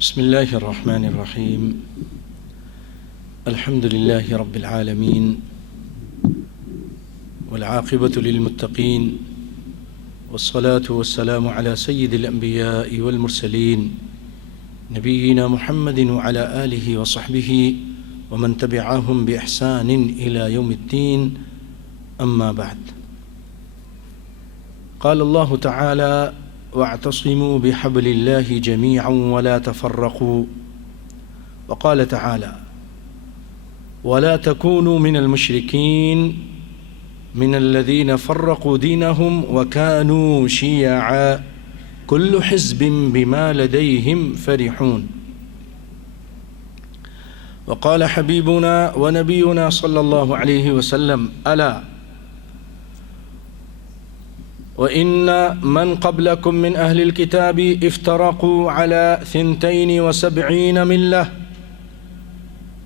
بسم الله الرحمن الرحيم. الحمد لله رب العالمين والعاقبة للمتقين والصلاة والسلام على سيد الأنبياء والمرسلين نبينا محمد وعلى آله وصحبه ومن تبعهم بإحسان إلى يوم الدين. أما بعد، قال الله تعالى: واعتصموا بحبل الله جميعا ولا تفرقوا. وقال تعالى: ولا تكونوا من المشركين من الذين فرقوا دينهم وكانوا شيعا كل حزب بما لديهم فرحون. وقال حبيبنا ونبينا صلى الله عليه وسلم: ألا وإن من قبلكم من أهل الكتاب افترقوا على 72 ملة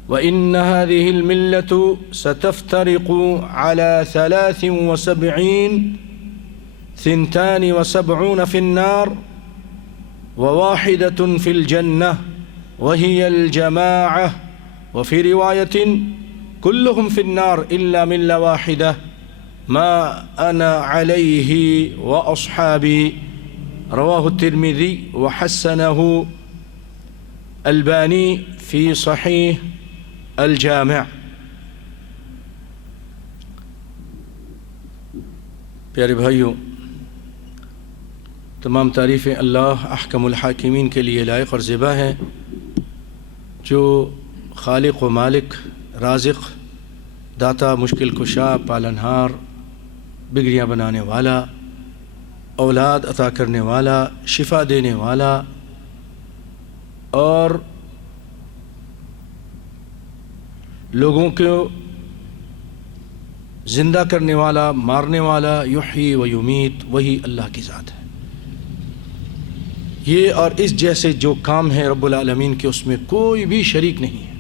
وإن هذه الملة ستفترق على 73، 72 في النار وواحدة في الجنة وهي الجماعة. وفي رواية: كلهم في النار إلا ملة واحدة ما أنا عليه وأصحابي. رواه الترمذي وحسنه الباني في صحيح الجامع. پیارے بھائیوں، تمام تعریفیں اللہ احکم الحاکمین کے لیے لائق اور زیبا ہیں، جو خالق و مالک، رازق، داتا، مشکل کشا، پالنہار، بگڑیاں بنانے والا، اولاد عطا کرنے والا، شفا دینے والا اور لوگوں کو زندہ کرنے والا، مارنے والا، یحیی و یمیت، وہی اللہ کی ذات ہے۔ یہ اور اس جیسے جو کام ہے رب العالمین کے، اس میں کوئی بھی شریک نہیں ہے۔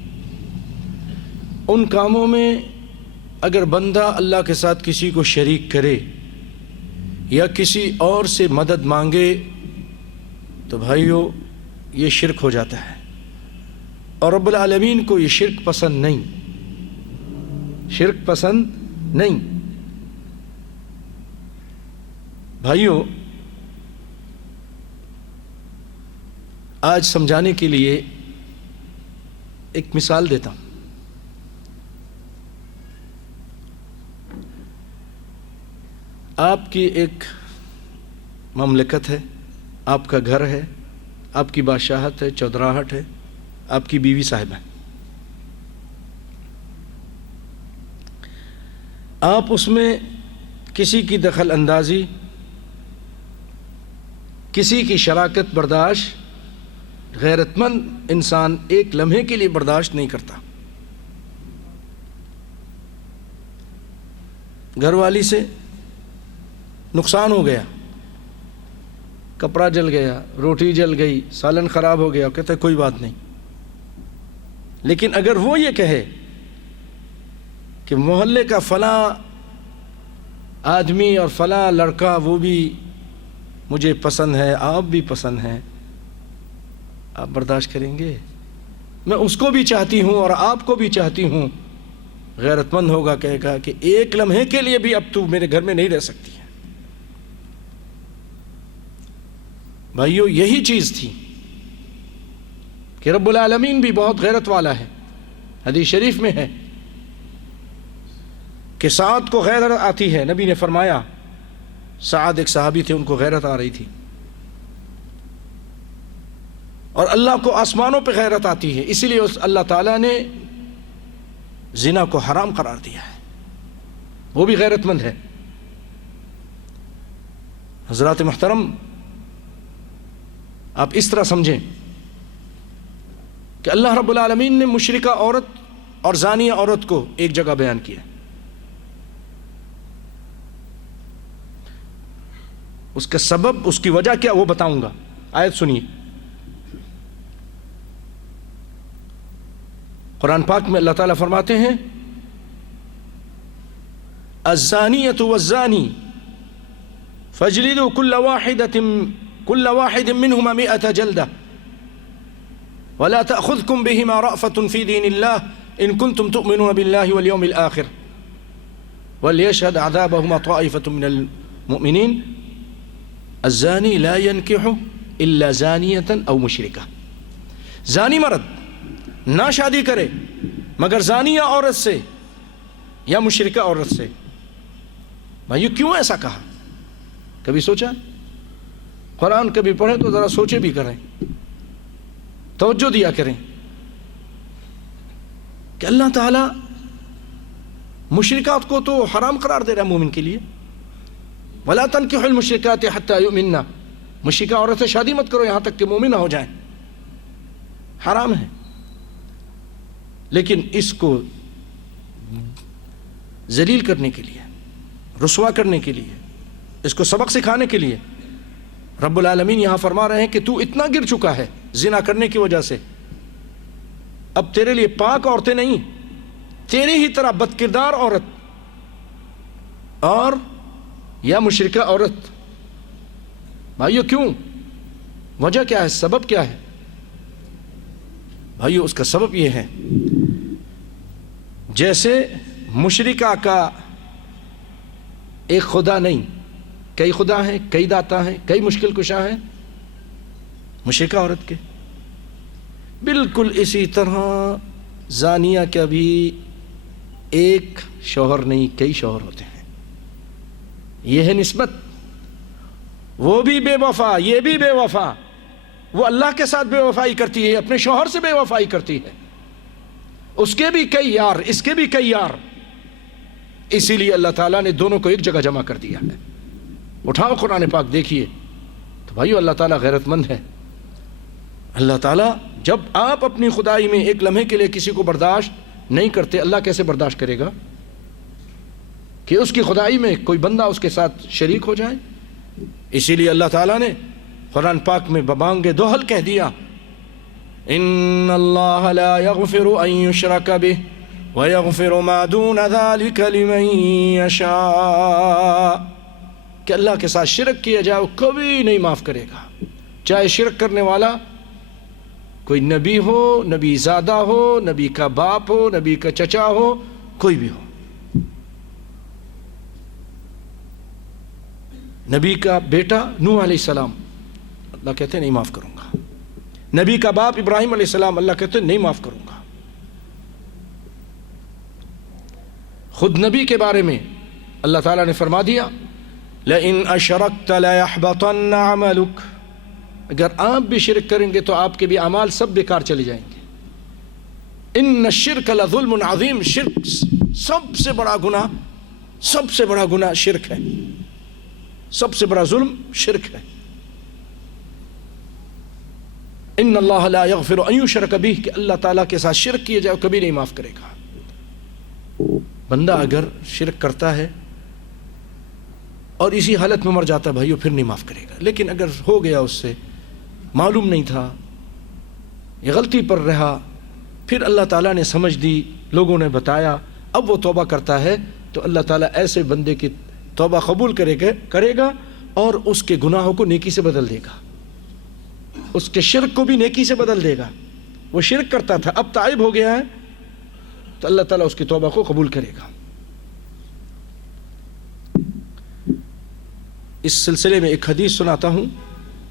ان کاموں میں اگر بندہ اللہ کے ساتھ کسی کو شریک کرے یا کسی اور سے مدد مانگے تو بھائیو یہ شرک ہو جاتا ہے، اور رب العالمین کو یہ شرک پسند نہیں، شرک پسند نہیں۔ بھائیو، آج سمجھانے کے لیے ایک مثال دیتا ہوں۔ آپ کی ایک مملکت ہے، آپ کا گھر ہے، آپ کی بادشاہت ہے، چودراہٹ ہے، آپ کی بیوی صاحبہ ہے۔ آپ اس میں کسی کی دخل اندازی، کسی کی شراکت برداشت غیرت مند انسان ایک لمحے کے لیے برداشت نہیں کرتا۔ گھر والی سے نقصان ہو گیا، کپڑا جل گیا، روٹی جل گئی، سالن خراب ہو گیا، کہتا ہے کوئی بات نہیں۔ لیکن اگر وہ یہ کہے کہ محلے کا فلاں آدمی اور فلاں لڑکا وہ بھی مجھے پسند ہے، آپ بھی پسند ہیں، آپ برداشت کریں گے؟ میں اس کو بھی چاہتی ہوں اور آپ کو بھی چاہتی ہوں۔ غیرت مند ہوگا، کہے گا کہ ایک لمحے کے لیے بھی اب تو میرے گھر میں نہیں رہ سکتی ہے۔ بھائیو، یہی چیز تھی کہ رب العالمین بھی بہت غیرت والا ہے۔ حدیث شریف میں ہے کہ سعد کو غیرت آتی ہے۔ نبی نے فرمایا، سعد ایک صحابی تھے، ان کو غیرت آ رہی تھی، اور اللہ کو آسمانوں پہ غیرت آتی ہے، اسی لیے اللہ تعالیٰ نے زنا کو حرام قرار دیا ہے۔ وہ بھی غیرت مند ہے۔ حضرات محترم، آپ اس طرح سمجھیں کہ اللہ رب العالمین نے مشرکہ عورت اور زانیہ عورت کو ایک جگہ بیان کیا۔ اس کا سبب، اس کی وجہ کیا، وہ بتاؤں گا۔ آیت سنیے، قرآن پاک میں اللہ تعالیٰ فرماتے ہیں: الزانیۃ والزانی فاجلدوا كل واحد منهما 100 جلدة ولا تأخذكم بهما رأفة في دين الله إن كنتم تؤمنون بالله واليوم الآخر وليشهد عذابهما طائفة من المؤمنين الزاني لا ينكح إلا زانية أو مشركة. زانی مرد نہ شادی کرے مگر زانیہ عورت سے یا مشرکہ عورت سے. بھائیو کیوں ایسا کہا؟ کبھی سوچا؟ قرآن کبھی پڑھیں تو ذرا سوچے بھی کریں، توجہ دیا کریں کہ اللہ تعالیٰ مشرکات کو تو حرام قرار دے رہا ہے مومن کے لیے. وَلَا تَنْكِحُوا الْمُشْرِكَاتِ حَتَّى يُؤْمِنَّ. مشرکہ عورت سے شادی مت کرو یہاں تک کہ مومن نہ ہو جائیں. حرام ہے. لیکن اس کو ذلیل کرنے کے لیے، رسوا کرنے کے لیے، اس کو سبق سکھانے کے لیے رب العالمین یہاں فرما رہے ہیں کہ تو اتنا گر چکا ہے زنا کرنے کی وجہ سے، اب تیرے لیے پاک عورتیں نہیں، تیری ہی طرح بد کردار عورت اور یا مشرکہ عورت. بھائیو کیوں؟ وجہ کیا ہے؟ سبب کیا ہے؟ بھائیو اس کا سبب یہ ہے، جیسے مشرکہ کا ایک خدا نہیں، کئی خدا ہیں، کئی داتا ہیں، کئی مشکل کشا ہیں مشرکہ عورت کے، بالکل اسی طرح زانیہ کا بھی ایک شوہر نہیں کئی شوہر ہوتے ہیں. یہ ہے نسبت. وہ بھی بے وفا، یہ بھی بے وفا. وہ اللہ کے ساتھ بے وفائی کرتی ہے، اپنے شوہر سے بے وفائی کرتی ہے. اس کے بھی کئی یار، اس کے بھی کئی یار. اسی لیے اللہ تعالیٰ نے دونوں کو ایک جگہ جمع کر دیا ہے. اٹھاؤ قرآن پاک دیکھیے تو بھائیو اللہ تعالیٰ غیرت مند ہے. اللہ تعالیٰ جب آپ اپنی خدائی میں ایک لمحے کے لیے کسی کو برداشت نہیں کرتے، اللہ کیسے برداشت کرے گا کہ اس کی خدائی میں کوئی بندہ اس کے ساتھ شریک ہو جائے؟ اسی لیے اللہ تعالیٰ نے قرآن پاک میں ببانگ دوہل کہہ دیا، ان اللہ لا یغفر ان یشرک بہ ویغفر ما دون ذلک لمن یشاء. کہ اللہ کے ساتھ شرک کیا جائے وہ کبھی نہیں معاف کرے گا، چاہے شرک کرنے والا کوئی نبی ہو، نبی زادہ ہو، نبی کا باپ ہو، نبی کا چچا ہو، کوئی بھی ہو. نبی کا بیٹا نوح علیہ السلام، اللہ کہتے ہیں نہیں معاف کروں گا. نبی کا باپ ابراہیم علیہ السلام، اللہ کہتے ہیں نہیں معاف کروں گا. خود نبی کے بارے میں اللہ تعالیٰ نے فرما دیا لَإِنْ أَشْرَكْتَ لَيَحْبَطَنَّ عَمَلُكَ. اگر آپ بھی شرک کریں گے تو آپ کے بھی اعمال سب بیکار چلے جائیں گے. ان الشرک لظلم عظیم. شرک سب سے بڑا گناہ، سب سے بڑا گناہ شرک ہے، سب سے بڑا ظلم شرک ہے. ان اللہ لا یغفر ان یشرک بہ، کہ اللہ تعالیٰ کے ساتھ شرک کیا جائے کبھی نہیں معاف کرے گا. بندہ اگر شرک کرتا ہے اور اسی حالت میں مر جاتا ہے بھائیو، پھر نہیں معاف کرے گا. لیکن اگر ہو گیا اس سے، معلوم نہیں تھا، یہ غلطی پر رہا، پھر اللہ تعالیٰ نے سمجھ دی، لوگوں نے بتایا، اب وہ توبہ کرتا ہے تو اللہ تعالیٰ ایسے بندے کی توبہ قبول کرے گا اور اس کے گناہوں کو نیکی سے بدل دے گا، اس کے شرک کو بھی نیکی سے بدل دے گا. وہ شرک کرتا تھا، اب تائب ہو گیا ہے تو اللہ تعالیٰ اس کی توبہ کو قبول کرے گا. اس سلسلے میں ایک حدیث سناتا ہوں.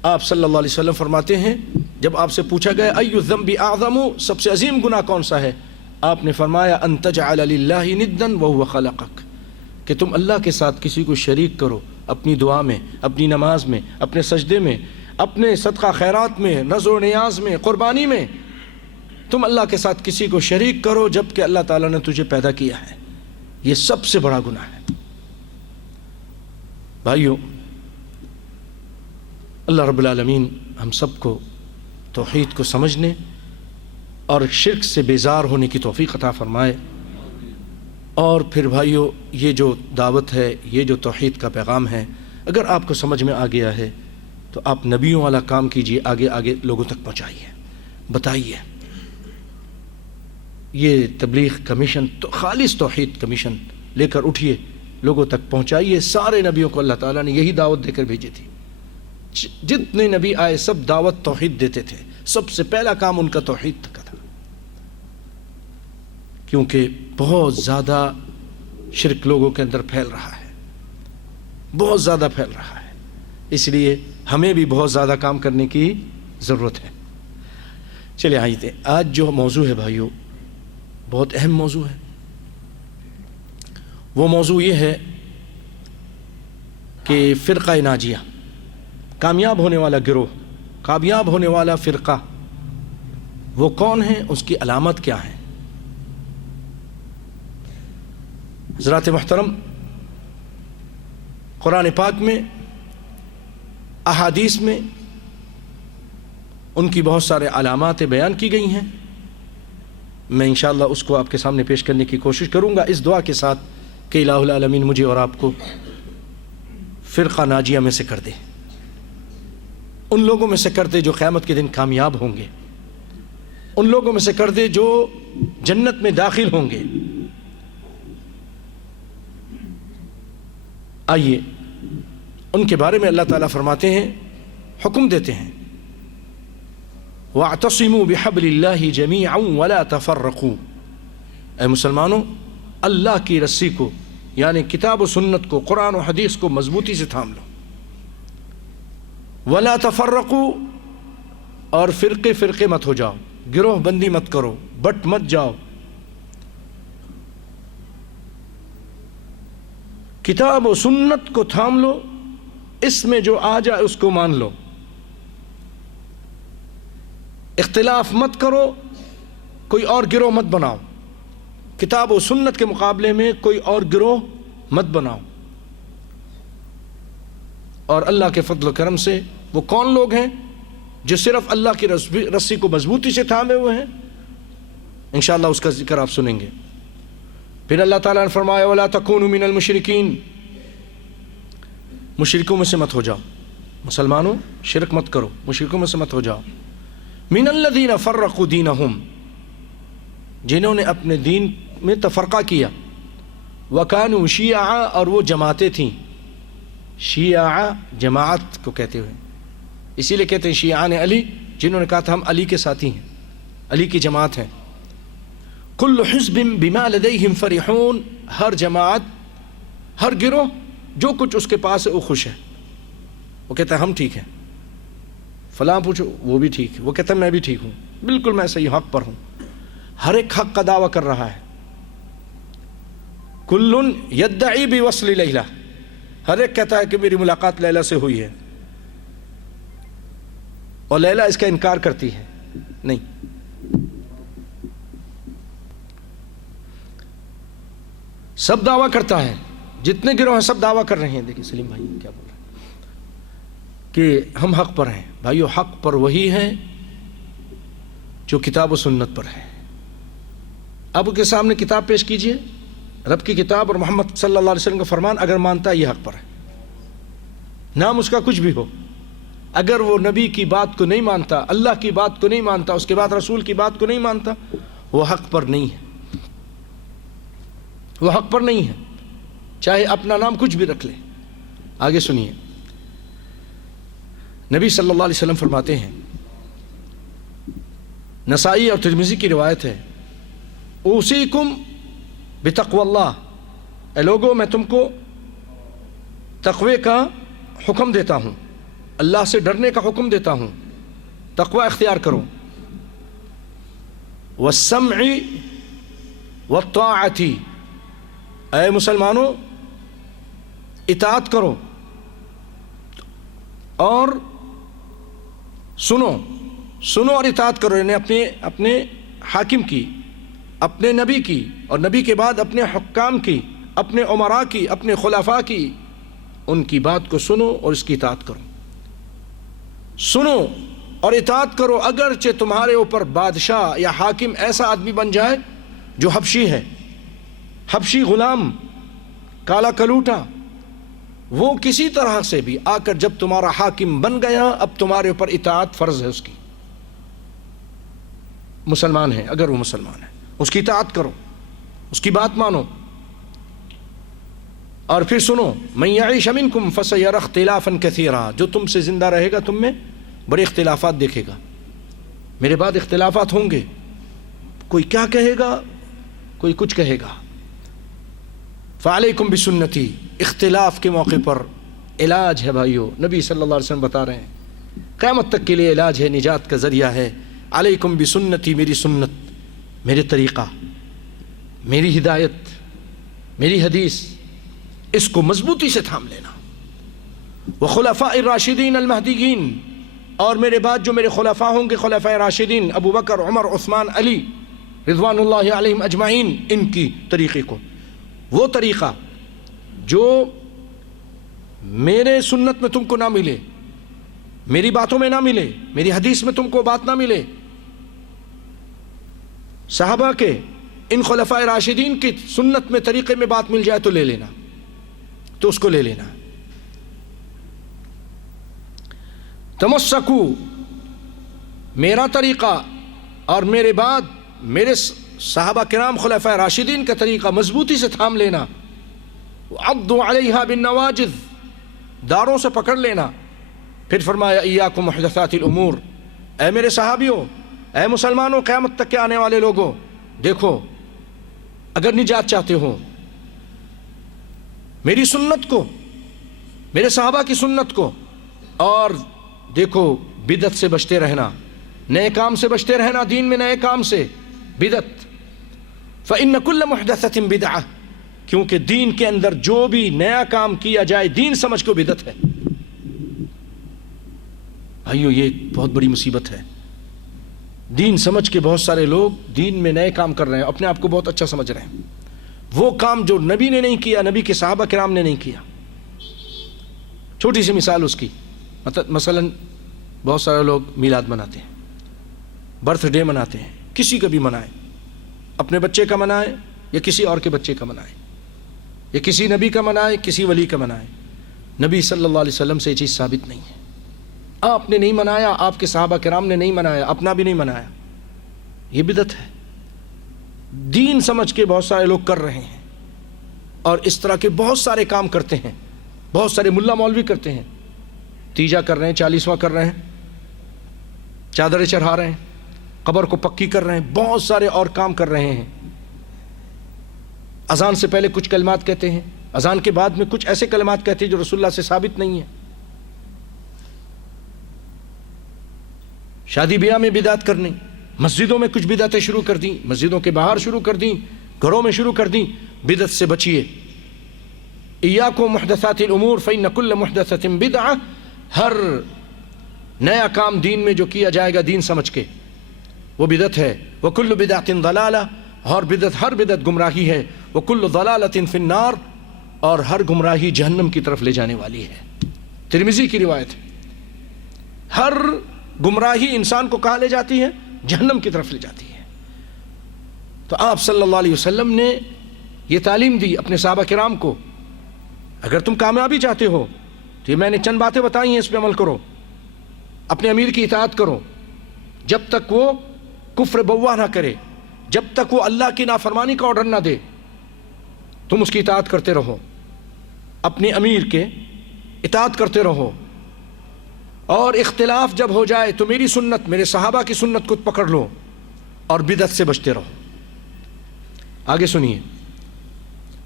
آپ صلی اللہ علیہ وسلم فرماتے ہیں، جب آپ سے پوچھا گیا ایُّ الذنب اعظم، سب سے عظیم گناہ کون سا ہے، آپ نے فرمایا ان تجعل للہ ندا وهو خلقک، کہ تم اللہ کے ساتھ کسی کو شریک کرو اپنی دعا میں، اپنی نماز میں، اپنے سجدے میں، اپنے صدقہ خیرات میں، نذر و نیاز میں، قربانی میں. تم اللہ کے ساتھ کسی کو شریک کرو جبکہ اللہ تعالیٰ نے تجھے پیدا کیا ہے. یہ سب سے بڑا گناہ ہے. بھائیو، اللہ رب العالمین ہم سب کو توحید کو سمجھنے اور شرک سے بیزار ہونے کی توفیق عطا فرمائے. اور پھر بھائیو، یہ جو دعوت ہے، یہ جو توحید کا پیغام ہے، اگر آپ کو سمجھ میں آ گیا ہے تو آپ نبیوں والا کام کیجئے، آگے آگے لوگوں تک پہنچائیے، بتائیے. یہ تبلیغ کمیشن تو خالص توحید کمیشن لے کر اٹھیے، لوگوں تک پہنچائیے. سارے نبیوں کو اللہ تعالیٰ نے یہی دعوت دے کر بھیجی تھی. جتنے نبی آئے سب دعوت توحید دیتے تھے، سب سے پہلا کام ان کا توحید کا تھا، کیونکہ بہت زیادہ شرک لوگوں کے اندر پھیل رہا ہے، بہت زیادہ پھیل رہا ہے، اس لیے ہمیں بھی بہت زیادہ کام کرنے کی ضرورت ہے۔ چلے آئیے، آج جو موضوع ہے بھائیوں بہت اہم موضوع ہے۔ وہ موضوع یہ ہے کہ فرقہ ناجیہ، کامیاب ہونے والا گروہ، کامیاب ہونے والا فرقہ وہ کون ہے، اس کی علامت کیا ہے۔ حضرات محترم، قرآن پاک میں، احادیث میں ان کی بہت سارے علامات بیان کی گئی ہیں۔ میں انشاءاللہ اس کو آپ کے سامنے پیش کرنے کی کوشش کروں گا، اس دعا کے ساتھ کہ الہ العالمین مجھے اور آپ کو فرقہ ناجیہ میں سے کر دے، ان لوگوں میں سے کر دے جو قیامت کے دن کامیاب ہوں گے، ان لوگوں میں سے کر دے جو جنت میں داخل ہوں گے۔ آئیے ان کے بارے میں اللہ تعالیٰ فرماتے ہیں، حکم دیتے ہیں، وَاعْتَصِمُوا بِحَبْلِ اللَّهِ جَمِيعًا وَلَا تَفَرَّقُوا، اے مسلمانوں اللہ کی رسی کو یعنی کتاب و سنت کو، قرآن و حدیث کو مضبوطی سے تھام لو، وَلَا تَفَرَّقُوا، اور فرقے فرقے مت ہو جاؤ، گروہ بندی مت کرو، بٹ مت جاؤ۔ کتاب و سنت کو تھام لو، اس میں جو آ جائے اس کو مان لو، اختلاف مت کرو، کوئی اور گروہ مت بناؤ، کتاب و سنت کے مقابلے میں کوئی اور گروہ مت بناؤ۔ اور اللہ کے فضل و کرم سے وہ کون لوگ ہیں جو صرف اللہ کی رسی کو مضبوطی سے تھامے ہوئے ہیں، انشاءاللہ اس کا ذکر آپ سنیں گے۔ پھر اللہ تعالیٰ نے فرمایا وَلَا تَكُونُوا مِنَ الْمُشْرِكِينَ، مشرکوں میں سے مت ہو جاؤ، مسلمانوں شرک مت کرو، مشرکوں میں سے مت ہو جاؤ۔ مِنَ الَّذِينَ فَرَّقُوا دِينَهُمْ، جنہوں نے اپنے دین میں تفرقہ کیا، وَكَانُوا شِيَعًا، اور وہ جماعتیں تھیں، شیعہ جماعت کو کہتے ہوئے، اسی لیے کہتے ہیں شیعان علی، جنہوں نے کہا تھا ہم علی کے ساتھی ہیں، علی کی جماعت ہیں۔ کل حزب بما لدیہم فرحون، ہر جماعت، ہر گروہ جو کچھ اس کے پاس ہے وہ خوش ہے، وہ کہتا ہے ہم ٹھیک ہیں، فلاں پوچھو وہ بھی ٹھیک ہے، وہ کہتا ہے میں بھی ٹھیک ہوں، بالکل میں صحیح حق پر ہوں، ہر ایک حق کا دعویٰ کر رہا ہے۔ کل یدعی بوصل لیلہ، ہر ایک کہتا ہے کہ میری ملاقات لیلہ سے ہوئی ہے، اور لیلہ اس کا انکار کرتی ہے، نہیں۔ سب دعویٰ کرتا ہے، جتنے گروہ ہیں سب دعویٰ کر رہے ہیں۔ دیکھیں سلیم بھائی کیا بول رہے ہیں کہ ہم حق پر ہیں۔ بھائیو حق پر وہی ہے جو کتاب و سنت پر ہے۔ اب کے سامنے کتاب پیش کیجئے، رب کی کتاب اور محمد صلی اللہ علیہ وسلم کا فرمان، اگر مانتا ہے یہ حق پر ہے، نام اس کا کچھ بھی ہو۔ اگر وہ نبی کی بات کو نہیں مانتا، اللہ کی بات کو نہیں مانتا، اس کے بعد رسول کی بات کو نہیں مانتا، وہ حق پر نہیں ہے، وہ حق پر نہیں ہے، چاہے اپنا نام کچھ بھی رکھ لے۔ آگے سنیے، نبی صلی اللہ علیہ وسلم فرماتے ہیں، نسائی اور ترمذی کی روایت ہے، اوصیکم بتقوی اللہ، اے لوگوں میں تم کو تقوی کا حکم دیتا ہوں، اللہ سے ڈرنے کا حکم دیتا ہوں، تقوی اختیار کرو، والسمع والطاعۃ، اے مسلمانوں اطاعت کرو اور سنو اور اطاعت کرو، یعنی اپنے حاکم کی، اپنے نبی کی، اور نبی کے بعد اپنے حکام کی، اپنے عمراء کی، اپنے خلفاء کی، ان کی بات کو سنو اور اس کی اطاعت کرو، سنو اور اطاعت کرو، اگرچہ تمہارے اوپر بادشاہ یا حاکم ایسا آدمی بن جائے جو حبشی ہے، حبشی غلام، کالا کلوٹا، وہ کسی طرح سے بھی آ کر جب تمہارا حاکم بن گیا، اب تمہارے اوپر اطاعت فرض ہے اس کی، مسلمان ہے اگر وہ مسلمان ہے، اس کی اطاعت کرو، اس کی بات مانو، اور پھر سنو، من یعیش منکم فسیری اختلافا کثیرا، جو تم سے زندہ رہے گا تم میں بڑے اختلافات دیکھے گا، میرے بعد اختلافات ہوں گے، کوئی کیا کہے گا، کوئی کچھ کہے گا۔ فعلیکم بسنتی، اختلاف کے موقع پر علاج ہے بھائیو، نبی صلی اللہ علیہ وسلم بتا رہے ہیں قیامت تک کے لیے علاج ہے، نجات کا ذریعہ ہے۔ علیکم بسنتی، میری سنت، میرے طریقہ، میری ہدایت، میری حدیث، اس کو مضبوطی سے تھام لینا۔ وخلفاء الراشدین المہدیین، اور میرے بعد جو میرے خلفاء ہوں گے، خلفاء راشدین ابو بکر، عمر، عثمان، علی رضوان اللہ علیہم اجمعین، ان کی طریقے کو، وہ طریقہ جو میرے سنت میں تم کو نہ ملے، میری باتوں میں نہ ملے، میری حدیث میں تم کو بات نہ ملے، صحابہ کے ان خلفاء راشدین کی سنت میں طریقے میں بات مل جائے تو لے لینا، تو اس کو لے لینا۔ تمسکو، میرا طریقہ اور میرے بعد میرے صحابہ کرام خلفاء راشدین کا طریقہ مضبوطی سے تھام لینا۔ عضوا علیہا بالنواجذ، داروں سے پکڑ لینا۔ پھر فرمایا ایاکم محدثات الامور، اے میرے صحابیوں، اے مسلمانوں، قیامت تک کے آنے والے لوگوں، دیکھو اگر نجات چاہتے ہو، میری سنت کو، میرے صحابہ کی سنت کو، اور دیکھو بدعت سے بچتے رہنا، نئے کام سے بچتے رہنا، دین میں نئے کام سے، بدعت۔ فإن كل محدثة بدعة، کیونکہ دین کے اندر جو بھی نیا کام کیا جائے دین سمجھ کو بدعت ہے۔ بھائیو یہ بہت بڑی مصیبت ہے، دین سمجھ کے بہت سارے لوگ دین میں نئے کام کر رہے ہیں، اپنے آپ کو بہت اچھا سمجھ رہے ہیں، وہ کام جو نبی نے نہیں کیا، نبی کے صحابہ کرام نے نہیں کیا۔ چھوٹی سی مثال اس کی، مثلا بہت سارے لوگ میلاد مناتے ہیں، برتھ ڈے مناتے ہیں، کسی کا بھی منائے، اپنے بچے کا منائے یا کسی اور کے بچے کا منائے، یا کسی نبی کا منائے، کسی ولی کا منائے، نبی صلی اللہ علیہ وسلم سے یہ چیز ثابت نہیں ہے۔ آپ نے نہیں منایا، آپ کے صحابہ کرام نے نہیں منایا، اپنا بھی نہیں منایا، یہ بدعت ہے۔ دین سمجھ کے بہت سارے لوگ کر رہے ہیں، اور اس طرح کے بہت سارے کام کرتے ہیں، بہت سارے ملا مولوی کرتے ہیں، تیجا کر رہے ہیں، 40واں کر رہے ہیں، چادریں چڑھا رہے ہیں، قبر کو پکی کر رہے ہیں، بہت سارے اور کام کر رہے ہیں۔ اذان سے پہلے کچھ کلمات کہتے ہیں، اذان کے بعد میں کچھ ایسے کلمات کہتے ہیں جو رسول اللہ سے ثابت نہیں ہیں۔ شادی بیاہ میں بدعت کرنے، مسجدوں میں کچھ بدعتیں شروع کر دیں، مسجدوں کے باہر شروع کر دیں، گھروں میں شروع کر دیں، بدعت سے بچیے۔ ایاکم محدثات الامور فإن كل محدثة بدعة، ہر نیا کام دین میں جو کیا جائے گا دین سمجھ کے وہ بدعت ہے۔ وكل بدعة ضلالة، اور بدعت، ہر بدعت گمراہی ہے۔ وكل ضلالة في النار، اور ہر گمراہی جہنم کی طرف لے جانے والی ہے۔ ترمذی کی روایت ہے، ہر گمراہی انسان کو کہاں لے جاتی ہے؟ جہنم کی طرف لے جاتی ہے۔ تو آپ صلی اللہ علیہ وسلم نے یہ تعلیم دی اپنے صحابہ کرام کو، اگر تم کامیابی چاہتے ہو تو یہ میں نے چند باتیں بتائی ہیں، اس پہ عمل کرو، اپنے امیر کی اطاعت کرو، جب تک وہ کفر بواہ نہ کرے، جب تک وہ اللہ کی نافرمانی کا آرڈر نہ دے تم اس کی اطاعت کرتے رہو، اپنے امیر کے اطاعت کرتے رہو، اور اختلاف جب ہو جائے تو میری سنت، میرے صحابہ کی سنت کو پکڑ لو اور بدعت سے بچتے رہو۔ آگے سنیے،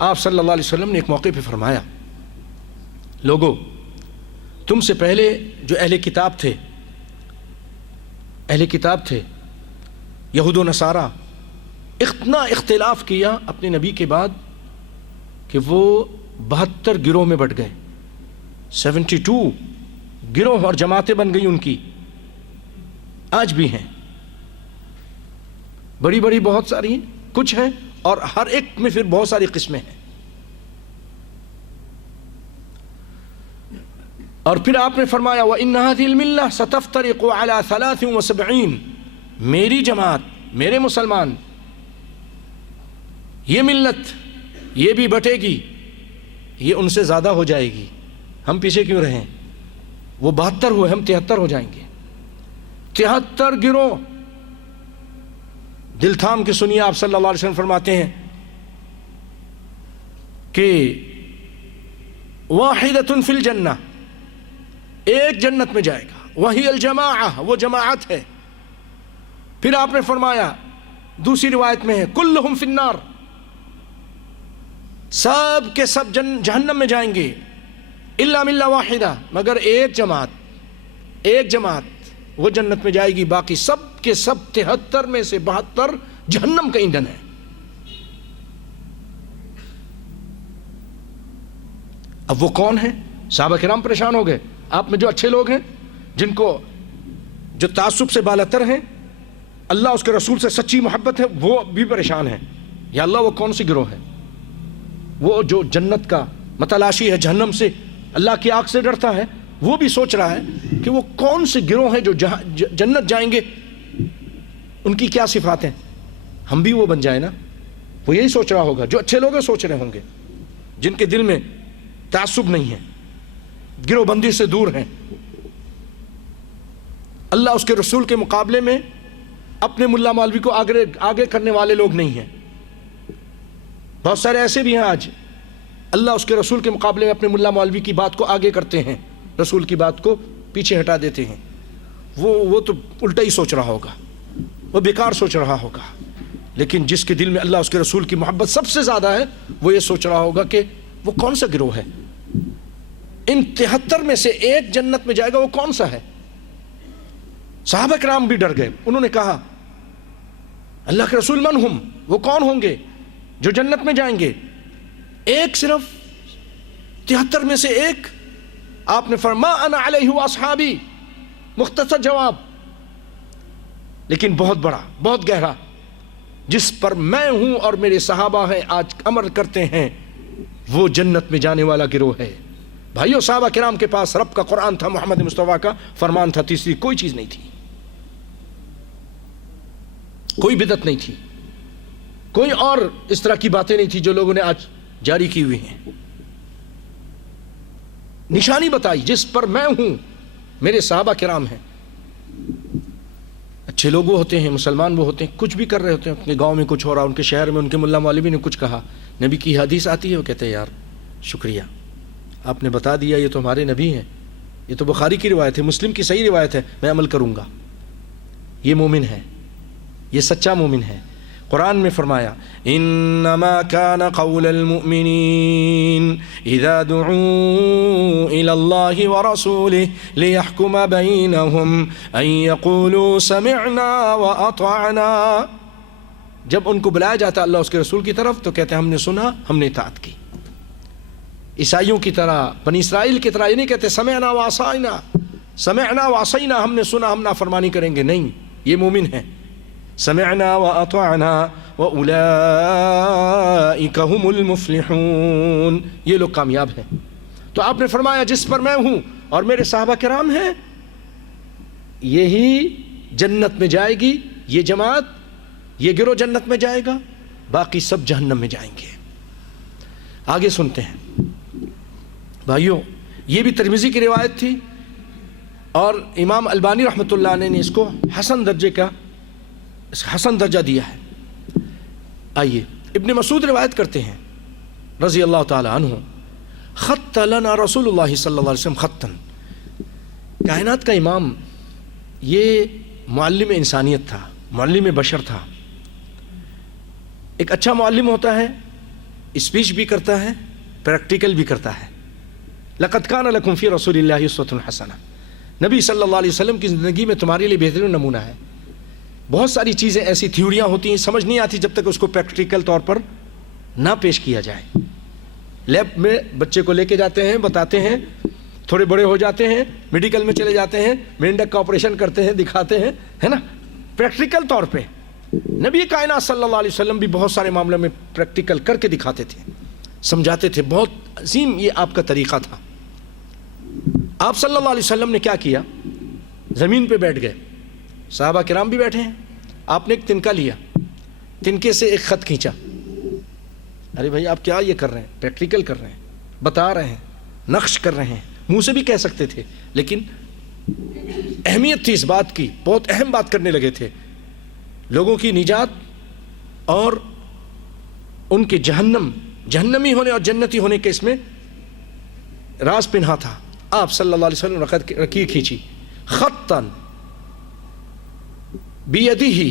آپ صلی اللہ علیہ وسلم نے ایک موقع پہ فرمایا، لوگو تم سے پہلے جو اہل کتاب تھے یہود و نصارہ، اتنا اختلاف کیا اپنے نبی کے بعد کہ وہ 72 گروہ میں بٹ گئے، 72 گروہ اور جماعتیں بن گئی ان کی، آج بھی ہیں، بڑی بڑی بہت ساری کچھ ہیں، اور ہر ایک میں پھر بہت ساری قسمیں ہیں۔ اور پھر آپ نے فرمایا وَإِنَّ هَذِهِ الْمِلَّةَ سَتَفْتَرِقُ عَلَى 73، میری جماعت، میرے مسلمان، یہ ملت یہ بھی بٹے گی، یہ ان سے زیادہ ہو جائے گی، ہم پیچھے کیوں رہیں؟ وہ 72 ہوئے، ہم 73 ہو جائیں گے، 73 گروہ۔ دل تھام کے سنیے، آپ صلی اللہ علیہ وسلم فرماتے ہیں کہ واحدۃ فی الجنہ، ایک جنت میں جائے گا، وہی الجماعہ، وہ جماعت ہے، پھر آپ نے فرمایا دوسری روایت میں ہے کلہم فی النار، سب کے سب جہنم میں جائیں گے، الا ملہ واحدہ، مگر ایک جماعت وہ جنت میں جائے گی، باقی سب کے سب 73 میں سے 72 جہنم کا ایندھن ہے۔ اب وہ کون ہیں؟ صحابہ کرام پریشان ہو گئے۔ آپ میں جو اچھے لوگ ہیں، جن کو جو تعصب سے بالاتر ہیں، اللہ اس کے رسول سے سچی محبت ہے، وہ بھی پریشان ہیں۔ یا اللہ وہ کون سی گروہ ہے؟ وہ جو جنت کا متلاشی ہے، جہنم سے، اللہ کی آگ سے ڈرتا ہے، وہ بھی سوچ رہا ہے کہ وہ کون سے گروہ ہیں جو جنت جائیں گے، ان کی کیا صفات ہیں، ہم بھی وہ بن جائیں نا۔ وہ یہی سوچ رہا ہوگا، جو اچھے لوگ ہیں سوچ رہے ہوں گے، جن کے دل میں تعصب نہیں ہے، گروہ بندی سے دور ہیں، اللہ اس کے رسول کے مقابلے میں اپنے ملا مولوی کو آگے کرنے والے لوگ نہیں ہیں۔ بہت سارے ایسے بھی ہیں آج، اللہ اس کے رسول کے مقابلے میں اپنے ملا مولوی کی بات کو آگے کرتے ہیں، رسول کی بات کو پیچھے ہٹا دیتے ہیں۔ وہ تو الٹا ہی سوچ رہا ہوگا، وہ بیکار سوچ رہا ہوگا۔ لیکن جس کے دل میں اللہ اس کے رسول کی محبت سب سے زیادہ ہے، وہ یہ سوچ رہا ہوگا کہ وہ کون سا گروہ ہے، ان 73 میں سے ایک جنت میں جائے گا، وہ کون سا ہے؟ صحابہ کرام بھی ڈر گئے، انہوں نے کہا اللہ کے رسول من ہم، وہ کون ہوں گے جو جنت میں جائیں گے؟ ایک، صرف 73 میں سے ایک۔ آپ نے فرمایا انا علیہ واصحابی، مختصر جواب لیکن بہت بڑا، بہت گہرا، جس پر میں ہوں اور میرے صحابہ ہیں آج عمل کرتے ہیں، وہ جنت میں جانے والا گروہ ہے۔ بھائیو، صحابہ کرام کے پاس رب کا قرآن تھا، محمد مصطفیٰ کا فرمان تھا، تیسری کوئی چیز نہیں تھی، کوئی بدعت نہیں تھی، کوئی اور اس طرح کی باتیں نہیں تھی جو لوگوں نے آج جاری کی ہوئی ہیں۔ نشانی بتائی جس پر میں ہوں، میرے صحابہ کرام ہیں۔ اچھے لوگ وہ ہوتے ہیں، مسلمان وہ ہوتے ہیں، کچھ بھی کر رہے ہوتے ہیں، اپنے گاؤں میں کچھ ہو رہا، ان کے شہر میں ان کے ملا مولوی نے کچھ کہا، نبی کی حدیث آتی ہے، وہ کہتے ہیں یار شکریہ، آپ نے بتا دیا، یہ تو ہمارے نبی ہیں، یہ تو بخاری کی روایت ہے، مسلم کی صحیح روایت ہے، میں عمل کروں گا۔ یہ مومن ہے، یہ سچا مومن ہے۔ قرآن میں فرمایا انما كان قول المؤمنین اذا دعوا الى اللہ ورسولہ لیحکم بینہم ان یقولوا سمعنا واطعنا، جب ان کو بلایا جاتا اللہ اس کے رسول کی طرف تو کہتے ہیں ہم نے سنا، ہم نے اطاعت کی۔ عیسائیوں کی طرح، بنی اسرائیل کی طرح یہ نہیں کہتے سمعنا وعصینا، سمعنا وعصینا، ہم نے سنا، ہم نافرمانی کریں گے، نہیں، یہ مومن ہے۔ سمعنا واطعنا واولئک هم المفلحون، یہ لوگ کامیاب ہیں۔ تو آپ نے فرمایا جس پر میں ہوں اور میرے صحابہ کرام ہیں، یہی جنت میں جائے گی، یہ جماعت، یہ گروہ جنت میں جائے گا، باقی سب جہنم میں جائیں گے۔ آگے سنتے ہیں بھائیوں، یہ بھی ترمذی کی روایت تھی اور امام البانی رحمۃ اللہ علیہ نے اس کو حسن درجہ دیا ہے۔ آئیے، ابن مسعود روایت کرتے ہیں رضی اللہ تعالی عنہ، خط لنا رسول اللہ صلی اللہ علیہ وسلم خطاً، کائنات کا امام، یہ معلم انسانیت تھا، معلم بشر تھا۔ ایک اچھا معلم ہوتا ہے، اسپیچ بھی کرتا ہے، پریکٹیکل بھی کرتا ہے۔ لقد کان لکم فی رسول اللہ اسوۃ حسنہ، نبی صلی اللہ علیہ وسلم کی زندگی میں تمہارے لیے بہترین نمونہ ہے۔ بہت ساری چیزیں ایسی تھیوریاں ہوتی ہیں، سمجھ نہیں آتی جب تک اس کو پریکٹیکل طور پر نہ پیش کیا جائے۔ لیب میں بچے کو لے کے جاتے ہیں، بتاتے ہیں، تھوڑے بڑے ہو جاتے ہیں، میڈیکل میں چلے جاتے ہیں، مینڈک کا آپریشن کرتے ہیں، دکھاتے ہیں، ہے نا، پریکٹیکل طور پہ۔ نبی کائنات صلی اللہ علیہ وسلم بھی بہت سارے معاملوں میں پریکٹیکل کر کے دکھاتے تھے، سمجھاتے تھے، بہت عظیم یہ آپ کا طریقہ تھا۔ آپ صلی اللہ علیہ وسلم نے کیا کیا؟ زمین پہ بیٹھ گئے، صحابہ کرام بھی بیٹھے ہیں، آپ نے ایک تنکا لیا، تنکے سے ایک خط کھینچا۔ ارے بھائی آپ کیا یہ کر رہے ہیں؟ پریکٹیکل کر رہے ہیں، بتا رہے ہیں، نقش کر رہے ہیں، منہ سے بھی کہہ سکتے تھے، لیکن اہمیت تھی اس بات کی، بہت اہم بات کرنے لگے تھے، لوگوں کی نجات اور ان کے جہنمی ہونے اور جنتی ہونے کے اس میں راز پنہا تھا۔ آپ صلی اللہ علیہ وسلم رقی کھینچی، خطاً، بیدہ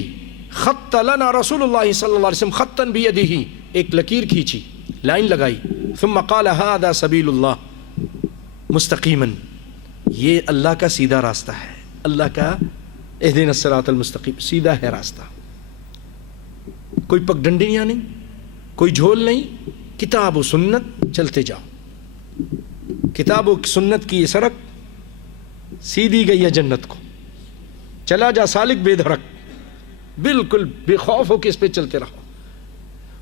خط لنا رسول اللہ صلی اللہ علیہ وسلم خطا بیدہ، ایک لکیر کھینچی، لائن لگائی، ثم قال هذا سبیل اللہ مستقیما، یہ اللہ کا سیدھا راستہ ہے، اللہ کا اہدنا الصراط المستقیم، سیدھا ہے راستہ، کوئی پگڈنڈیاں نہیں، کوئی جھول نہیں، کتاب و سنت چلتے جاؤ، کتاب و سنت کی یہ سڑک سیدھی گئی ہے جنت کو، چلا جا سالک بے دھڑک، بالکل بے خوف ہو کے اس پہ چلتے رہو۔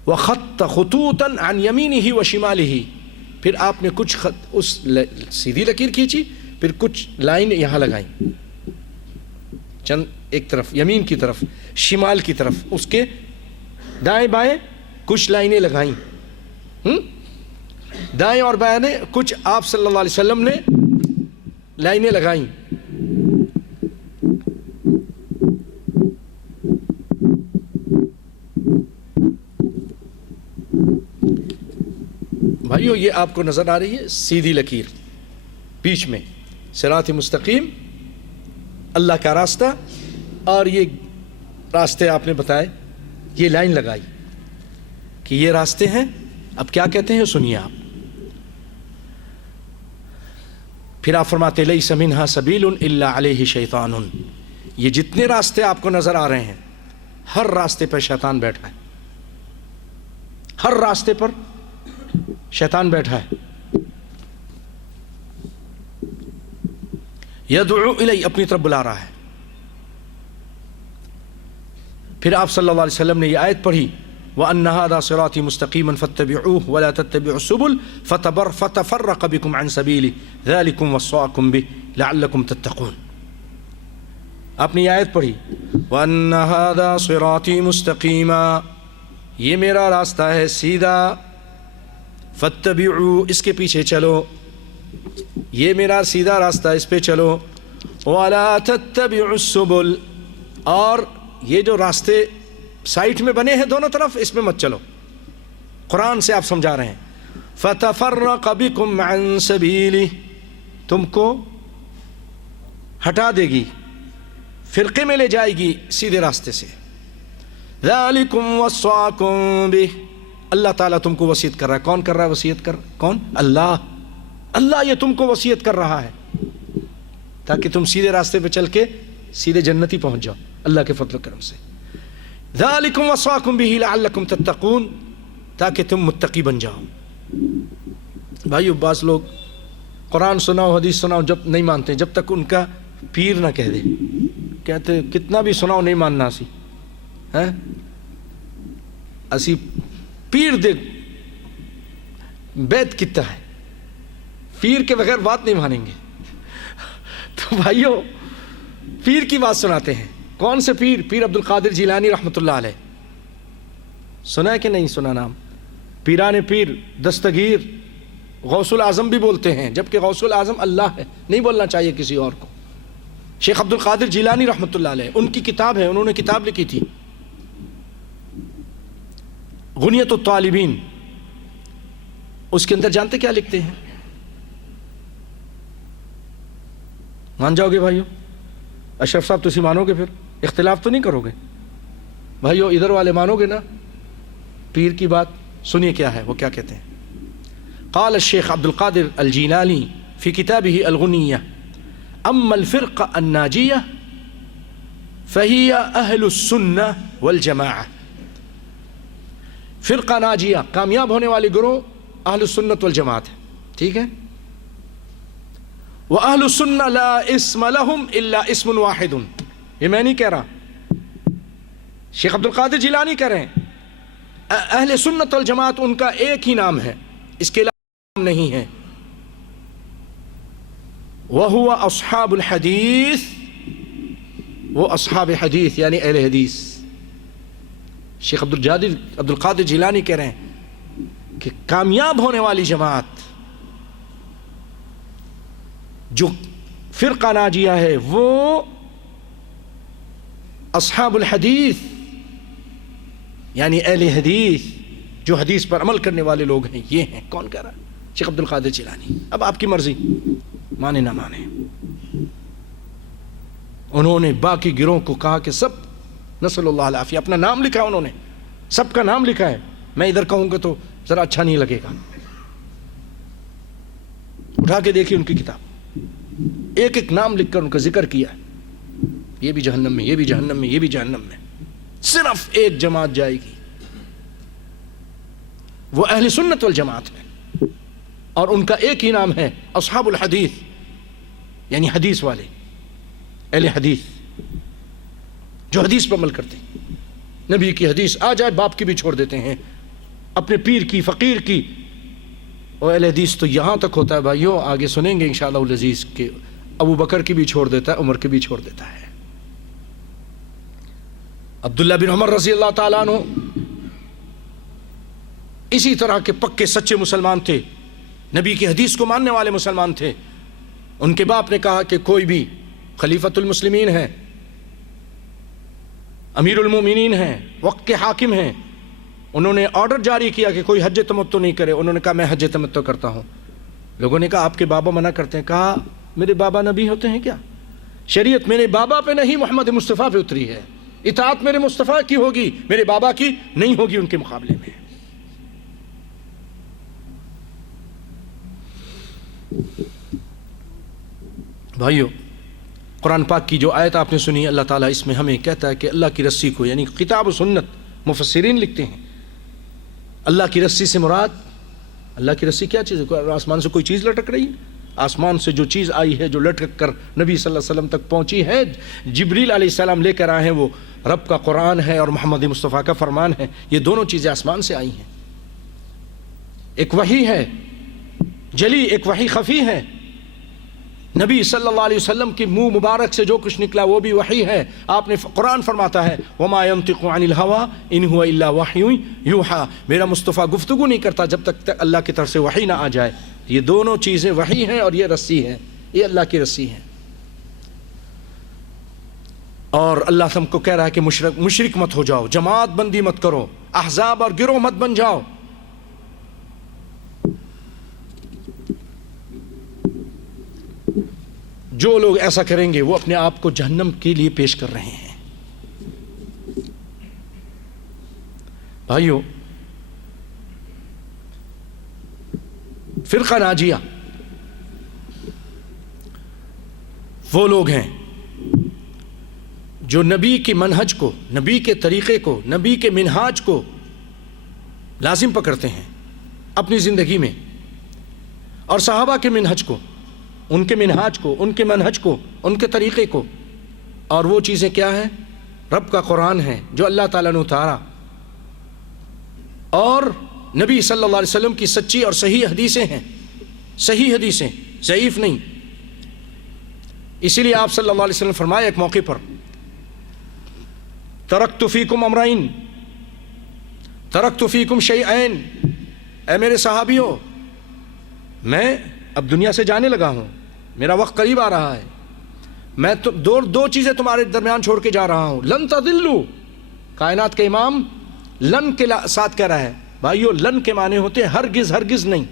وخط خطوطا عن یمینہ و شمالہ، پھر آپ نے کچھ خط، اس سیدھی لکیر کھینچی، پھر کچھ لائن یہاں لگائیں، چند ایک طرف یمین کی طرف، شمال کی طرف، اس کے دائیں بائیں کچھ لائنیں لگائیں، دائیں اور بائیں کچھ آپ صلی اللہ علیہ وسلم نے لائنیں لگائیں۔ بھائیو یہ آپ کو نظر آ رہی ہے سیدھی لکیر، بیچ میں صراط مستقیم، اللہ کا راستہ، اور یہ راستے آپ نے بتائے، یہ لائن لگائی کہ یہ راستے ہیں۔ اب کیا کہتے ہیں سنیے آپ، پھر آپ فرماتے لیس منہا سبیل الا علیہ شیطان، یہ جتنے راستے آپ کو نظر آ رہے ہیں ہر راستے پر شیطان بیٹھا ہے، ہر راستے پر شیطان بیٹھا ہے، یدعو الی، اپنی طرف بلا رہا ہے۔ پھر آپ صلی اللہ علیہ وسلم نے یہ آیت پڑھی وَأَنَّ هَذَا صِرَاطِي مُسْتَقِيمًا فَاتَّبِعُوهُ وَلَا تَتَّبِعُوا السُّبُلَ فَتَفَرَّقَ بِكُمْ عَنْ سَبِيلِهِ ذَلِكُمْ وَصَّاكُمْ بِهِ لَعَلَّكُمْ تَتَّقُونَ۔ آپ نے یہ آیت پڑھی وَأَنَّ هَذَا صِرَاطِي مُسْتَقِيمًا، یہ میرا راستہ ہے سیدھا، فَاتَّبِعُوا، اس کے پیچھے چلو، یہ میرا سیدھا راستہ، اس پہ چلو، وَلَا تَتَّبِعُوا السُّبُلَ، اور یہ جو راستے سائٹ میں بنے ہیں دونوں طرف، اس میں مت چلو، قرآن سے آپ سمجھا رہے ہیں، فَتَفَرَّقَ بِكُمْ عَنْ سَبِيلِهِ، تم کو ہٹا دے گی، فرقے میں لے جائے گی سیدھے راستے سے، ذَلِكُمْ وَصَّاكُمْ بِهِ، اللہ تعالیٰ تم کو وصیت کر رہا ہے، کون کر رہا ہے وصیت کر، کون؟ اللہ، اللہ یہ تم کو وصیت کر رہا ہے تاکہ تم سیدھے راستے پہ چل کے سیدھے جنتی پہنچ جاؤ اللہ کے فضل و کرم سے، ذالکم وصاکم بہ لعلکم تتقون، تاکہ تم متقی بن جاؤ۔ بھائیو بعض لوگ قرآن سناؤ حدیث سناؤ جب نہیں مانتے، جب تک ان کا پیر نہ کہہ دے، کہتے کتنا بھی سناؤ نہیں ماننا اسی ہے، اسی پیر دے بیت کتا ہے، پیر کے بغیر بات نہیں مانیں گے۔ تو بھائیو پیر کی بات سناتے ہیں، کون سے پیر؟ پیر عبد القادر جیلانی رحمۃ اللہ علیہ، سنا ہے کہ نہیں سنا نام؟ پیران پیر دستگیر، غوث الاعظم بھی بولتے ہیں، جبکہ غوث الاعظم اللہ ہے، نہیں بولنا چاہیے کسی اور کو۔ شیخ عبد القادر جیلانی رحمۃ اللہ علیہ، ان کی کتاب ہے، انہوں نے کتاب لکھی تھی غنیت الطالبین، اس کے اندر جانتے کیا لکھتے ہیں؟ مان جاؤ گے بھائیو؟ اشرف صاحب تسی مانو گے؟ پھر اختلاف تو نہیں کرو گے بھائیو؟ ادھر والے مانو گے نا پیر کی بات؟ سنیے کیا ہے، وہ کیا کہتے ہیں۔ قال الشیخ عبد القادر الجیلانی فی کتابہ الغنیہ اما الفرقہ الناجیہ فہی اہل السنہ والجماعہ، فرقہ ناجیہ کامیاب ہونے والی گروہ اہل السنت والجماعت ہے، ٹھیک ہے؟ وَأَهْلُ السُّنَّةِ لَا اسْمَ لَهُمْ إِلَّا اسْمٌ وَاحِدٌ، یہ میں نہیں کہہ رہا، شیخ عبد القادر جیلانی کہہ رہے ہیں اہل سنت والجماعت ان کا ایک ہی نام ہے، اس کے علاوہ نام نہیں ہے، وَهُوَ أَصْحَابُ الْحَدِيثِ، وہ اصحاب حدیث یعنی اہل حدیث۔ شیخ عبد القادر جیلانی کہہ رہے ہیں کہ کامیاب ہونے والی جماعت جو فرقہ ناجیہ ہے وہ اصحاب الحدیث یعنی اہل حدیث، جو حدیث پر عمل کرنے والے لوگ ہیں، یہ ہیں۔ کون کہہ رہا ہے؟ شیخ عبد القادر جیلانی۔ اب آپ کی مرضی، مانے نہ مانے۔ انہوں نے باقی گروہ کو کہا کہ سب نسأل اللہ العافیہ. اپنا نام لکھا ہے انہوں نے, سب کا نام لکھا ہے. میں ادھر کہوں گا تو ذرا اچھا نہیں لگے گا. اٹھا کے دیکھیے ان کی کتاب, ایک ایک نام لکھ کر ان کا ذکر کیا ہے. یہ بھی جہنم میں, یہ بھی جہنم میں, یہ بھی جہنم میں. صرف ایک جماعت جائے گی, وہ اہل سنت والجماعت ہے, اور ان کا ایک ہی نام ہے اصحاب الحدیث, یعنی حدیث والے, اہل حدیث, جو حدیث پر عمل کرتے ہیں. نبی کی حدیث آ جائے باپ کی بھی چھوڑ دیتے ہیں, اپنے پیر کی, فقیر کی. اور اہل حدیث تو یہاں تک ہوتا ہے بھائیو, آگے سنیں گے انشاءاللہ العزیز کہ ابو بکر کی بھی چھوڑ دیتا ہے, عمر کی بھی چھوڑ دیتا ہے. عبداللہ بن عمر رضی اللہ تعالیٰ عنہ اسی طرح کے پکے سچے مسلمان تھے, نبی کی حدیث کو ماننے والے مسلمان تھے. ان کے باپ نے کہا کہ کوئی بھی خلیفۃ المسلمین ہے, امیر المومنین ہیں, وقت کے حاکم ہیں, انہوں نے آرڈر جاری کیا کہ کوئی حج تمتع نہیں کرے. انہوں نے کہا میں حج تمتع کرتا ہوں. لوگوں نے کہا آپ کے بابا منع کرتے ہیں. کہا میرے بابا نبی ہوتے ہیں کیا؟ شریعت میرے بابا پہ نہیں محمد مصطفیٰ پہ اتری ہے. اطاعت میرے مصطفیٰ کی ہوگی, میرے بابا کی نہیں ہوگی ان کے مقابلے میں. بھائیو, قرآن پاک کی جو آیت آپ نے سنی, اللہ تعالیٰ اس میں ہمیں کہتا ہے کہ اللہ کی رسی کو, یعنی کتاب و سنت, مفسرین لکھتے ہیں اللہ کی رسی سے مراد, اللہ کی رسی کیا چیز ہے؟ آسمان سے کوئی چیز لٹک رہی ہے؟ آسمان سے جو چیز آئی ہے, جو لٹک کر نبی صلی اللہ علیہ وسلم تک پہنچی ہے, جبریل علیہ السلام لے کر آئے ہیں, وہ رب کا قرآن ہے اور محمد مصطفیٰ کا فرمان ہے. یہ دونوں چیزیں آسمان سے آئی ہیں. ایک وحی ہے جلی, ایک وحی خفی ہے. نبی صلی اللہ علیہ وسلم کی منہ مبارک سے جو کچھ نکلا وہ بھی وحی ہے. آپ نے قرآن فرماتا ہے وَمَا يَنْطِقُ عَنِ الْهَوَىٰ إِنْ هُوَ إِلَّا وَحْيٌ يُوحَىٰ, میرا مصطفیٰ گفتگو نہیں کرتا جب تک اللہ کی طرف سے وحی نہ آ جائے. یہ دونوں چیزیں وحی ہیں اور یہ رسی ہے, یہ اللہ کی رسی ہے. اور اللہ ہم کو کہہ رہا ہے کہ مشرک مت ہو جاؤ, جماعت بندی مت کرو, احزاب اور گروہ مت بن جاؤ. جو لوگ ایسا کریں گے وہ اپنے آپ کو جہنم کے لیے پیش کر رہے ہیں. بھائیو, فرقہ ناجیہ وہ لوگ ہیں جو نبی کی منہج کو, نبی کے طریقے کو, نبی کے منہاج کو لازم پکڑتے ہیں اپنی زندگی میں, اور صحابہ کے منہج کو, ان کے منہاج کو, ان کے منہج کو, ان کے طریقے کو. اور وہ چیزیں کیا ہیں؟ رب کا قرآن ہے جو اللہ تعالیٰ نے اتارا, اور نبی صلی اللہ علیہ وسلم کی سچی اور صحیح حدیثیں ہیں, صحیح حدیثیں, ضعیف نہیں. اسی لیے آپ صلی اللہ علیہ وسلم فرمایا ایک موقع پر ترکت فیکم امرین, ترکت فیکم شیئین, اے میرے صحابیوں میں اب دنیا سے جانے لگا ہوں, میرا وقت قریب آ رہا ہے, میں دو چیزیں تمہارے درمیان چھوڑ کے جا رہا ہوں. لن تضلوا, کائنات کے امام لن کے ساتھ کہہ رہا ہے. بھائیو, لن کے معنی ہوتے ہیں ہرگز, ہرگز نہیں.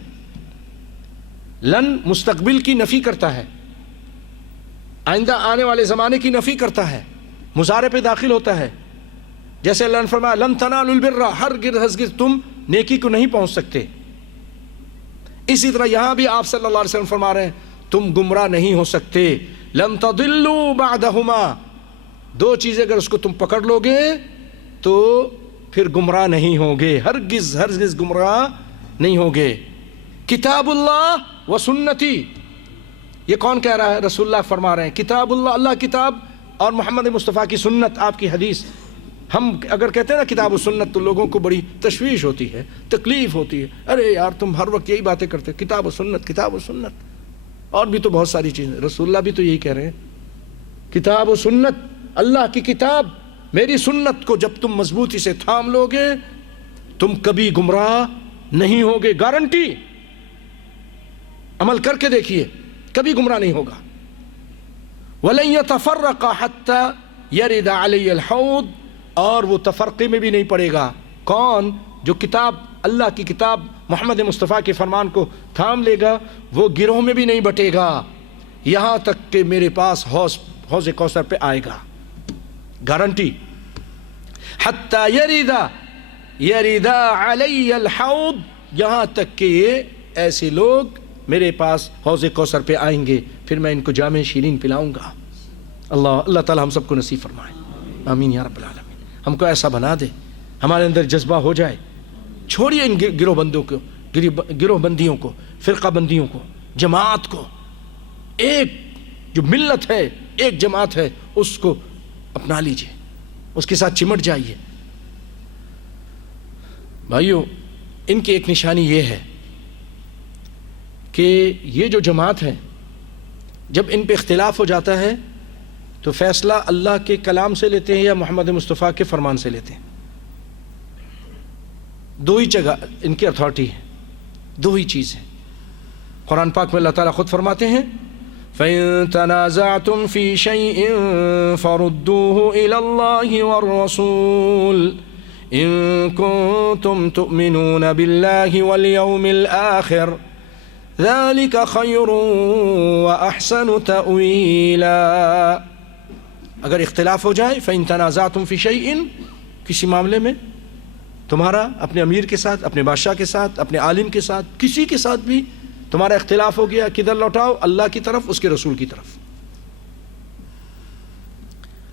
لن مستقبل کی نفی کرتا ہے, آئندہ آنے والے زمانے کی نفی کرتا ہے, مضارع پہ داخل ہوتا ہے. جیسے اللہ نے فرمایا لن تنالوا البر, ہرگز ہرگز تم نیکی کو نہیں پہنچ سکتے. اسی طرح یہاں بھی آپ صلی اللہ علیہ وسلم فرما رہے ہیں تم گمراہ نہیں ہو سکتے. لن تضلوا بعدہما, دو چیزیں اگر اس کو تم پکڑ لو گے تو پھر گمراہ نہیں ہوگے, ہرگز ہرگز گمراہ نہیں ہوگے. کتاب اللہ و سنتی, یہ کون کہہ رہا ہے؟ رسول اللہ فرما رہے ہیں کتاب اللہ, اللہ کتاب, اور محمد مصطفیٰ کی سنت, آپ کی حدیث. ہم اگر کہتے ہیں نا کتاب و سنت تو لوگوں کو بڑی تشویش ہوتی ہے, تکلیف ہوتی ہے. ارے یار تم ہر وقت یہی باتیں کرتے, کتاب و سنت, کتاب و سنت. اور بھی تو بہت ساری چیزیں, رسول اللہ بھی تو یہی کہہ رہے ہیں کتاب و سنت, اللہ کی کتاب, میری سنت کو جب تم مضبوطی سے تھام لو گے تم کبھی گمراہ نہیں ہوگے, گارنٹی. عمل کر کے دیکھیے, کبھی گمراہ نہیں ہوگا. وَلَن يَتَفَرَّقَ حَتَّى يَرِدَ عَلَيَّ الْحَوْض, اور وہ تفرقے میں بھی نہیں پڑے گا. کون؟ جو کتاب, اللہ کی کتاب, محمد مصطفیٰ کے فرمان کو تھام لے گا, وہ گروہ میں بھی نہیں بٹے گا یہاں تک کہ میرے پاس حوض کوثر پہ آئے گا. گارنٹی. حتی یریدا علی الحوض، یہاں تک کہ یہ ایسے لوگ میرے پاس حوض کوثر پہ آئیں گے، پھر میں ان کو جام شیرین پلاؤں گا۔ اللہ تعالی ہم سب کو نصیب فرمائے، آمین یا رب العالمین۔ ہم کو ایسا بنا دے، ہمارے اندر جذبہ ہو جائے، چھوڑیے ان گروہ بندوں کو، گروہ بندیوں کو، فرقہ بندیوں کو، جماعت کو۔ ایک جو ملت ہے، ایک جماعت ہے، اس کو اپنا لیجئے، اس کے ساتھ چمٹ جائیے۔ بھائیو، ان کی ایک نشانی یہ ہے کہ یہ جو جماعت ہے، جب ان پہ اختلاف ہو جاتا ہے تو فیصلہ اللہ کے کلام سے لیتے ہیں یا محمد مصطفیٰ کے فرمان سے لیتے ہیں۔ دو ہی جگہ ان کی اتھارٹی ہے، دو ہی چیز ہے۔ قرآن پاک میں اللہ تعالیٰ خود فرماتے ہیں فَإِن تَنَازَعْتُمْ فِي شَيْءٍ فَرُدُّوهُ إِلَى اللَّهِ وَالرَّسُولِ إِن كُنتُمْ تُؤْمِنُونَ بِاللَّهِ وَالْيَوْمِ الْآخِرِ ذَلِكَ خَيْرٌ وَأَحْسَنُ تَأْوِيلًا۔ اگر اختلاف ہو جائے فَإِن تَنَازَعْتُمْ فِي شَيْءٍ، کسی معاملے میں تمہارا اپنے امیر کے ساتھ، اپنے بادشاہ کے ساتھ، اپنے عالم کے ساتھ، کسی کے ساتھ بھی تمہارا اختلاف ہو گیا، کدھر لوٹاؤ؟ اللہ کی طرف، اس کے رسول کی طرف۔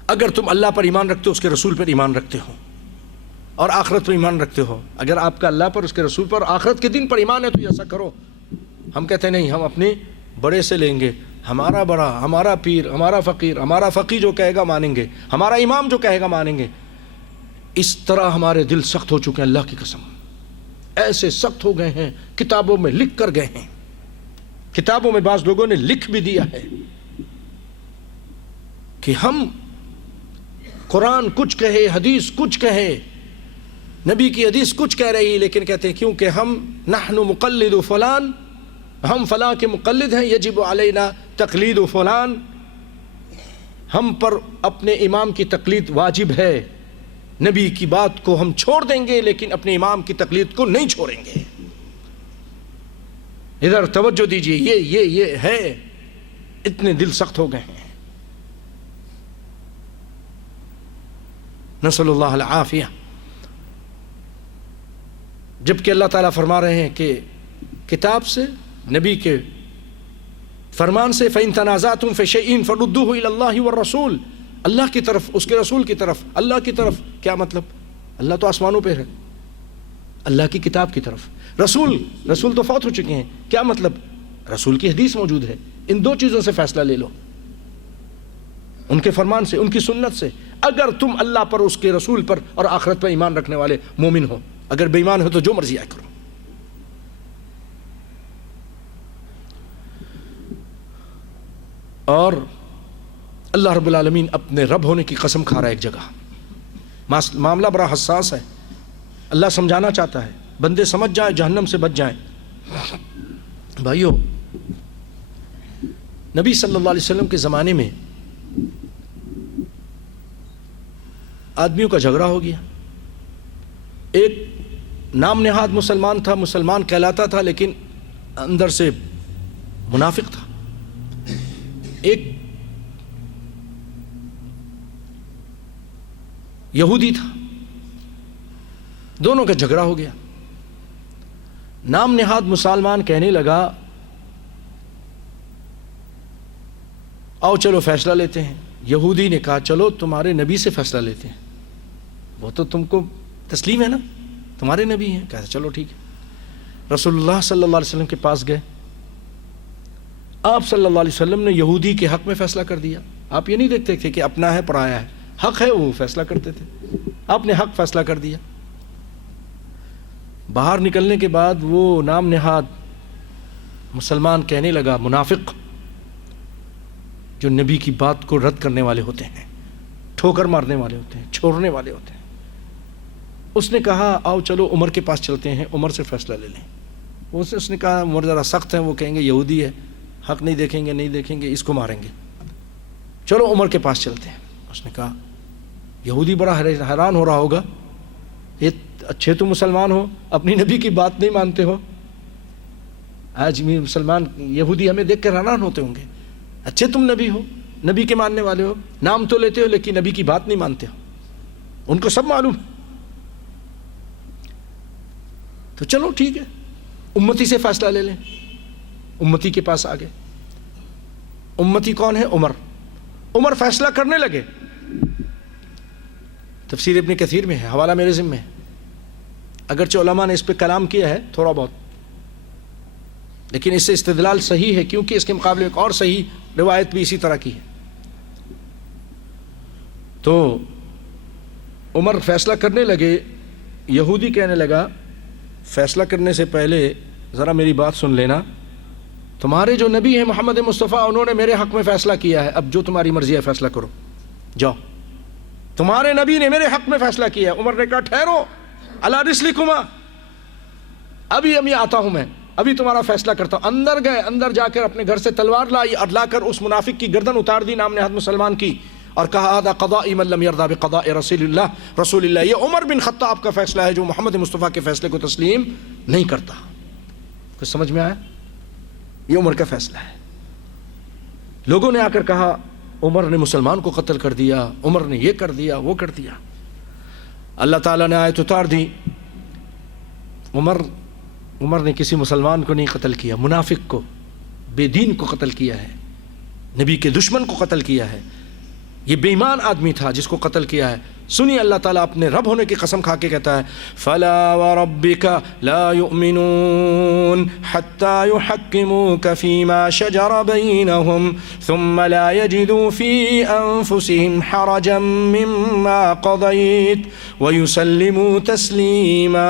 اگر تم اللہ پر ایمان رکھتے ہو، اس کے رسول پر ایمان رکھتے ہو، اور آخرت پر ایمان رکھتے ہو، اگر آپ کا اللہ پر، اس کے رسول پر، آخرت کے دن پر ایمان ہے تو ایسا کرو۔ ہم کہتے ہیں نہیں، ہم اپنے بڑے سے لیں گے، ہمارا بڑا، ہمارا پیر، ہمارا فقیر، ہمارا فقی جو کہے گا مانیں گے، ہمارا امام جو کہے گا مانیں گے۔ اس طرح ہمارے دل سخت ہو چکے ہیں، اللہ کی قسم ایسے سخت ہو گئے ہیں، کتابوں میں لکھ کر گئے ہیں، کتابوں میں بعض لوگوں نے لکھ بھی دیا ہے کہ ہم قرآن کچھ کہے، حدیث کچھ کہے، نبی کی حدیث کچھ کہہ رہی، لیکن کہتے ہیں کیونکہ ہم نحن مقلد فلان، ہم فلاں کے مقلد ہیں، یجب علینا تقلید فلان، ہم پر اپنے امام کی تقلید واجب ہے، نبی کی بات کو ہم چھوڑ دیں گے لیکن اپنے امام کی تقلید کو نہیں چھوڑیں گے۔ ادھر توجہ دیجئے، یہ ہے، اتنے دل سخت ہو گئے ہیں۔ نسأل اللہ العافیہ۔ جبکہ اللہ تعالیٰ فرما رہے ہیں کہ کتاب سے، نبی کے فرمان سے فَإِن تَنَازَعْتُمْ فِي شَيْءٍ فَرُدُّوهُ إِلَى اللَّهِ وَالرَّسُولِ، اللہ کی طرف، اس کے رسول کی طرف، اللہ کی طرف۔ کیا مطلب؟ اللہ تو آسمانوں پہ ہے، اللہ کی کتاب کی طرف۔ رسول تو فوت ہو چکے ہیں، کیا مطلب؟ رسول کی حدیث موجود ہے، ان دو چیزوں سے فیصلہ لے لو، ان کے فرمان سے، ان کی سنت سے۔ اگر تم اللہ پر، اس کے رسول پر اور آخرت پر ایمان رکھنے والے مومن ہو، اگر بے ایمان ہو تو جو مرضی آئے کرو۔ اور اللہ رب العالمین اپنے رب ہونے کی قسم کھا رہا ہے ایک جگہ، معاملہ بڑا حساس ہے، اللہ سمجھانا چاہتا ہے، بندے سمجھ جائیں، جہنم سے بچ جائیں۔ بھائیو، نبی صلی اللہ علیہ وسلم کے زمانے میں آدمیوں کا جھگڑا ہو گیا۔ ایک نام نہاد مسلمان تھا، مسلمان کہلاتا تھا لیکن اندر سے منافق تھا۔ ایک یہودی تھا، دونوں کا جھگڑا ہو گیا۔ نام نہاد مسلمان کہنے لگا آؤ چلو فیصلہ لیتے ہیں۔ یہودی نے کہا چلو تمہارے نبی سے فیصلہ لیتے ہیں، وہ تو تم کو تسلیم ہے نا، تمہارے نبی ہیں۔ کہا چلو ٹھیک ہے۔ رسول اللہ صلی اللہ علیہ وسلم کے پاس گئے، آپ صلی اللہ علیہ وسلم نے یہودی کے حق میں فیصلہ کر دیا۔ آپ یہ نہیں دیکھتے تھے کہ اپنا ہے پرایا ہے، حق ہے، وہ فیصلہ کرتے تھے، آپ نے حق فیصلہ کر دیا۔ باہر نکلنے کے بعد وہ نام نہاد مسلمان کہنے لگا، منافق جو نبی کی بات کو رد کرنے والے ہوتے ہیں، ٹھوکر مارنے والے ہوتے ہیں، چھوڑنے والے ہوتے ہیں، اس نے کہا آؤ چلو عمر کے پاس چلتے ہیں، عمر سے فیصلہ لے لیں۔ اس نے کہا عمر ذرا سخت ہے، وہ کہیں گے یہودی ہے، حق نہیں دیکھیں گے، اس کو ماریں گے، چلو عمر کے پاس چلتے ہیں۔ اس نے کہا یہودی بڑا حیران ہو رہا ہوگا، یہ اچھے تو مسلمان ہو، اپنی نبی کی بات نہیں مانتے ہو۔ آج بھی مسلمان یہودی ہمیں دیکھ کر حیران ہوتے ہوں گے، اچھے تم نبی ہو، نبی کے ماننے والے ہو، نام تو لیتے ہو لیکن نبی کی بات نہیں مانتے ہو۔ ان کو سب معلوم. تو چلو ٹھیک ہے, امتی سے فیصلہ لے لیں. امتی کے پاس آ گئے. امتی کون ہے؟ عمر. عمر فیصلہ کرنے لگے. تفسیر ابن کثیر میں ہے, حوالہ میرے ذمہ ہے, اگرچہ علماء نے اس پہ کلام کیا ہے تھوڑا بہت, لیکن اس سے استدلال صحیح ہے کیونکہ اس کے مقابلے ایک اور صحیح روایت بھی اسی طرح کی ہے. تو عمر فیصلہ کرنے لگے. یہودی کہنے لگا فیصلہ کرنے سے پہلے ذرا میری بات سن لینا, تمہارے جو نبی ہیں محمد مصطفیٰ, انہوں نے میرے حق میں فیصلہ کیا ہے, اب جو تمہاری مرضی ہے فیصلہ کرو, جاؤ. تمہارے نبی نے میرے حق میں فیصلہ کیا ہے. عمر نے کہا ٹھہرو, علی رسلکما, ابھی آتا ہوں میں, ابھی تمہارا فیصلہ کرتا ہوں. اندر گئے, اندر جا کر اپنے گھر سے تلوار لائی اور لا کر اس منافق کی گردن اتار دی نام نہاد مسلمان کی, اور کہا هذا قضاء من لم يرضى بقضاء رسول اللہ, یہ عمر بن خطاب کا فیصلہ ہے جو محمد مصطفیٰ کے فیصلے کو تسلیم نہیں کرتا. کچھ سمجھ میں آیا؟ یہ عمر کا فیصلہ ہے. لوگوں نے آ کر کہا عمر نے مسلمان کو قتل کر دیا, عمر نے یہ کر دیا, وہ کر دیا. اللہ تعالیٰ نے آیت اتار دی, عمر نے کسی مسلمان کو نہیں قتل کیا, منافق کو, بے دین کو قتل کیا ہے, نبی کے دشمن کو قتل کیا ہے. یہ بے ایمان آدمی تھا جس کو قتل کیا ہے. سنیے اللہ تعالیٰ اپنے رب ہونے کی قسم کھا کے کہتا ہے فَلَا وَرَبِّكَ لَا يُؤْمِنُونَ حَتَّى يُحَكِّمُوكَ فِي مَا شَجَرَ بَيْنَهُمْ ثُمَّ لَا يَجِدُوا فِي أَنفُسِهِمْ حَرَجًا مِّمَّا قَضَيْتَ وَيُسَلِّمُوا تَسْلِيمًا.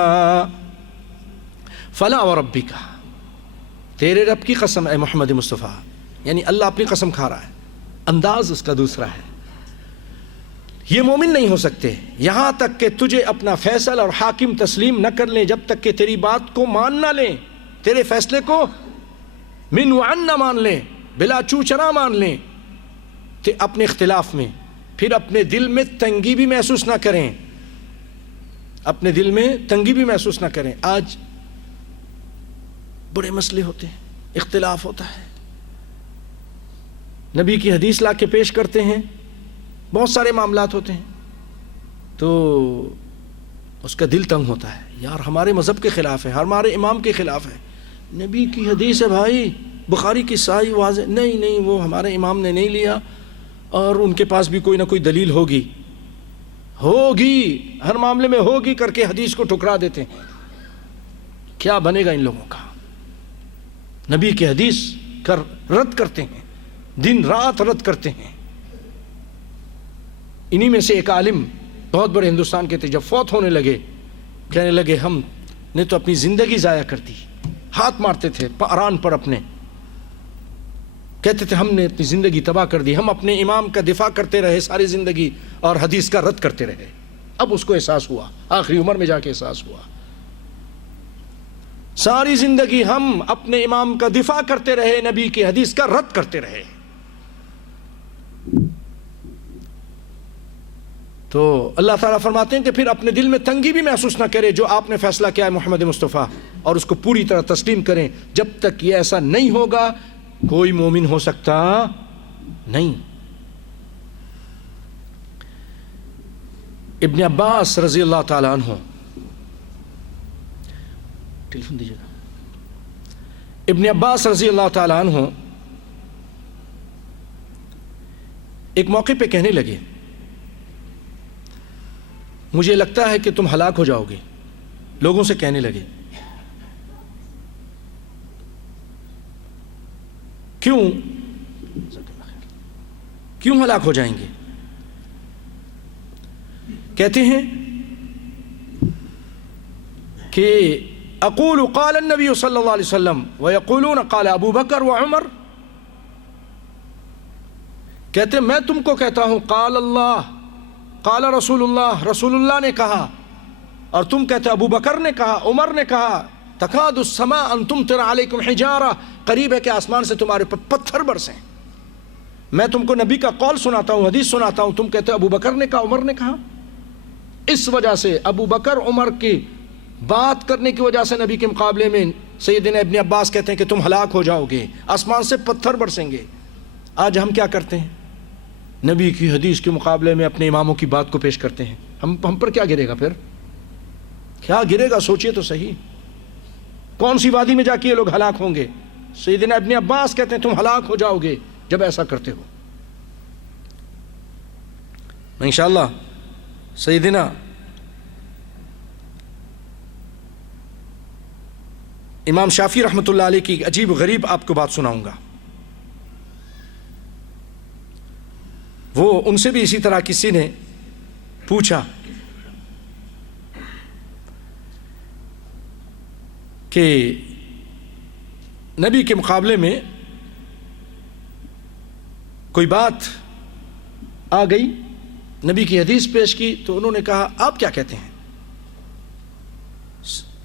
فَلَا وَرَبِّكَ, تیرے رب کی قسم اے محمد مصطفیٰ, یعنی اللہ اپنی قسم کھا رہا ہے, انداز اس کا دوسرا ہے. یہ مومن نہیں ہو سکتے یہاں تک کہ تجھے اپنا فیصل اور حاکم تسلیم نہ کر لیں, جب تک کہ تیری بات کو مان نہ لیں, تیرے فیصلے کو من وعن نہ مان لیں, بلا چوچرا مان لیں. اپنے اختلاف میں پھر اپنے دل میں تنگی بھی محسوس نہ کریں, اپنے دل میں تنگی بھی محسوس نہ کریں. آج بڑے مسئلے ہوتے ہیں, اختلاف ہوتا ہے, نبی کی حدیث لا کے پیش کرتے ہیں, بہت سارے معاملات ہوتے ہیں, تو اس کا دل تنگ ہوتا ہے, یار ہمارے مذہب کے خلاف ہے, ہمارے امام کے خلاف ہے, نبی کی حدیث ہے بھائی, بخاری کی صحیح واضح, نہیں وہ ہمارے امام نے نہیں لیا, اور ان کے پاس بھی کوئی نہ کوئی دلیل ہوگی, ہر معاملے میں ہوگی کر کے حدیث کو ٹھکرا دیتے ہیں. کیا بنے گا ان لوگوں کا؟ نبی کی حدیث کر رد کرتے ہیں, دن رات رد کرتے ہیں. انہی میں سے ایک عالم بہت بڑے ہندوستان کے تھے, جب فوت ہونے لگے کہنے لگے ہم نے تو اپنی زندگی ضائع کر دی. ہاتھ مارتے تھے ران پر اپنے, کہتے تھے ہم نے اپنی زندگی تباہ کر دی, ہم اپنے امام کا دفاع کرتے رہے ساری زندگی اور حدیث کا رد کرتے رہے. اب اس کو احساس ہوا, آخری عمر میں جا کے احساس ہوا, ساری زندگی ہم اپنے امام کا دفاع کرتے رہے, نبی کی حدیث کا رد کرتے رہے. تو اللہ تعالیٰ فرماتے ہیں کہ پھر اپنے دل میں تنگی بھی محسوس نہ کرے جو آپ نے فیصلہ کیا ہے محمد مصطفیٰ, اور اس کو پوری طرح تسلیم کریں. جب تک یہ ایسا نہیں ہوگا کوئی مومن ہو سکتا نہیں. ابن عباس رضی اللہ تعالیٰ عنہ, ٹیلیفون دیجیے گا. ابن عباس رضی اللہ تعالیٰ عنہ ایک موقع پہ کہنے لگے مجھے لگتا ہے کہ تم ہلاک ہو جاؤ گے. لوگوں سے کہنے لگے کیوں ہلاک ہو جائیں گے؟ کہتے ہیں کہ اقول قال النبی صلی اللہ علیہ وسلم ویقولون قال ابو بکر وعمر. کہتے ہیں میں تم کو کہتا ہوں قال اللہ قال رسول اللہ نے کہا, اور تم کہتے ابو بکر نے کہا, عمر نے کہا. تکاد السماء ان تمطر علیکم حجارہ, قریب ہے کہ آسمان سے تمہارے پر پتھر برسیں. میں تم کو نبی کا قول سناتا ہوں, حدیث سناتا ہوں, تم کہتے ابو بکر نے کہا, عمر نے کہا. اس وجہ سے ابو بکر عمر کی بات کرنے کی وجہ سے نبی کے مقابلے میں سیدنا ابن عباس کہتے ہیں کہ تم ہلاک ہو جاؤ گے, آسمان سے پتھر برسیں گے. آج ہم کیا کرتے ہیں؟ نبی کی حدیث کے مقابلے میں اپنے اماموں کی بات کو پیش کرتے ہیں. ہم پر کیا گرے گا پھر؟ کیا گرے گا سوچئے تو صحیح. کون سی وادی میں جا کے یہ لوگ ہلاک ہوں گے؟ سیدنا ابن عباس کہتے ہیں تم ہلاک ہو جاؤ گے جب ایسا کرتے ہو. انشاءاللہ سیدنا امام شافعی رحمۃ اللہ علیہ کی عجیب غریب آپ کو بات سناؤں گا. وہ ان سے بھی اسی طرح کسی نے پوچھا کہ نبی کے مقابلے میں کوئی بات آ گئی، نبی کی حدیث پیش کی، تو انہوں نے کہا آپ کیا کہتے ہیں؟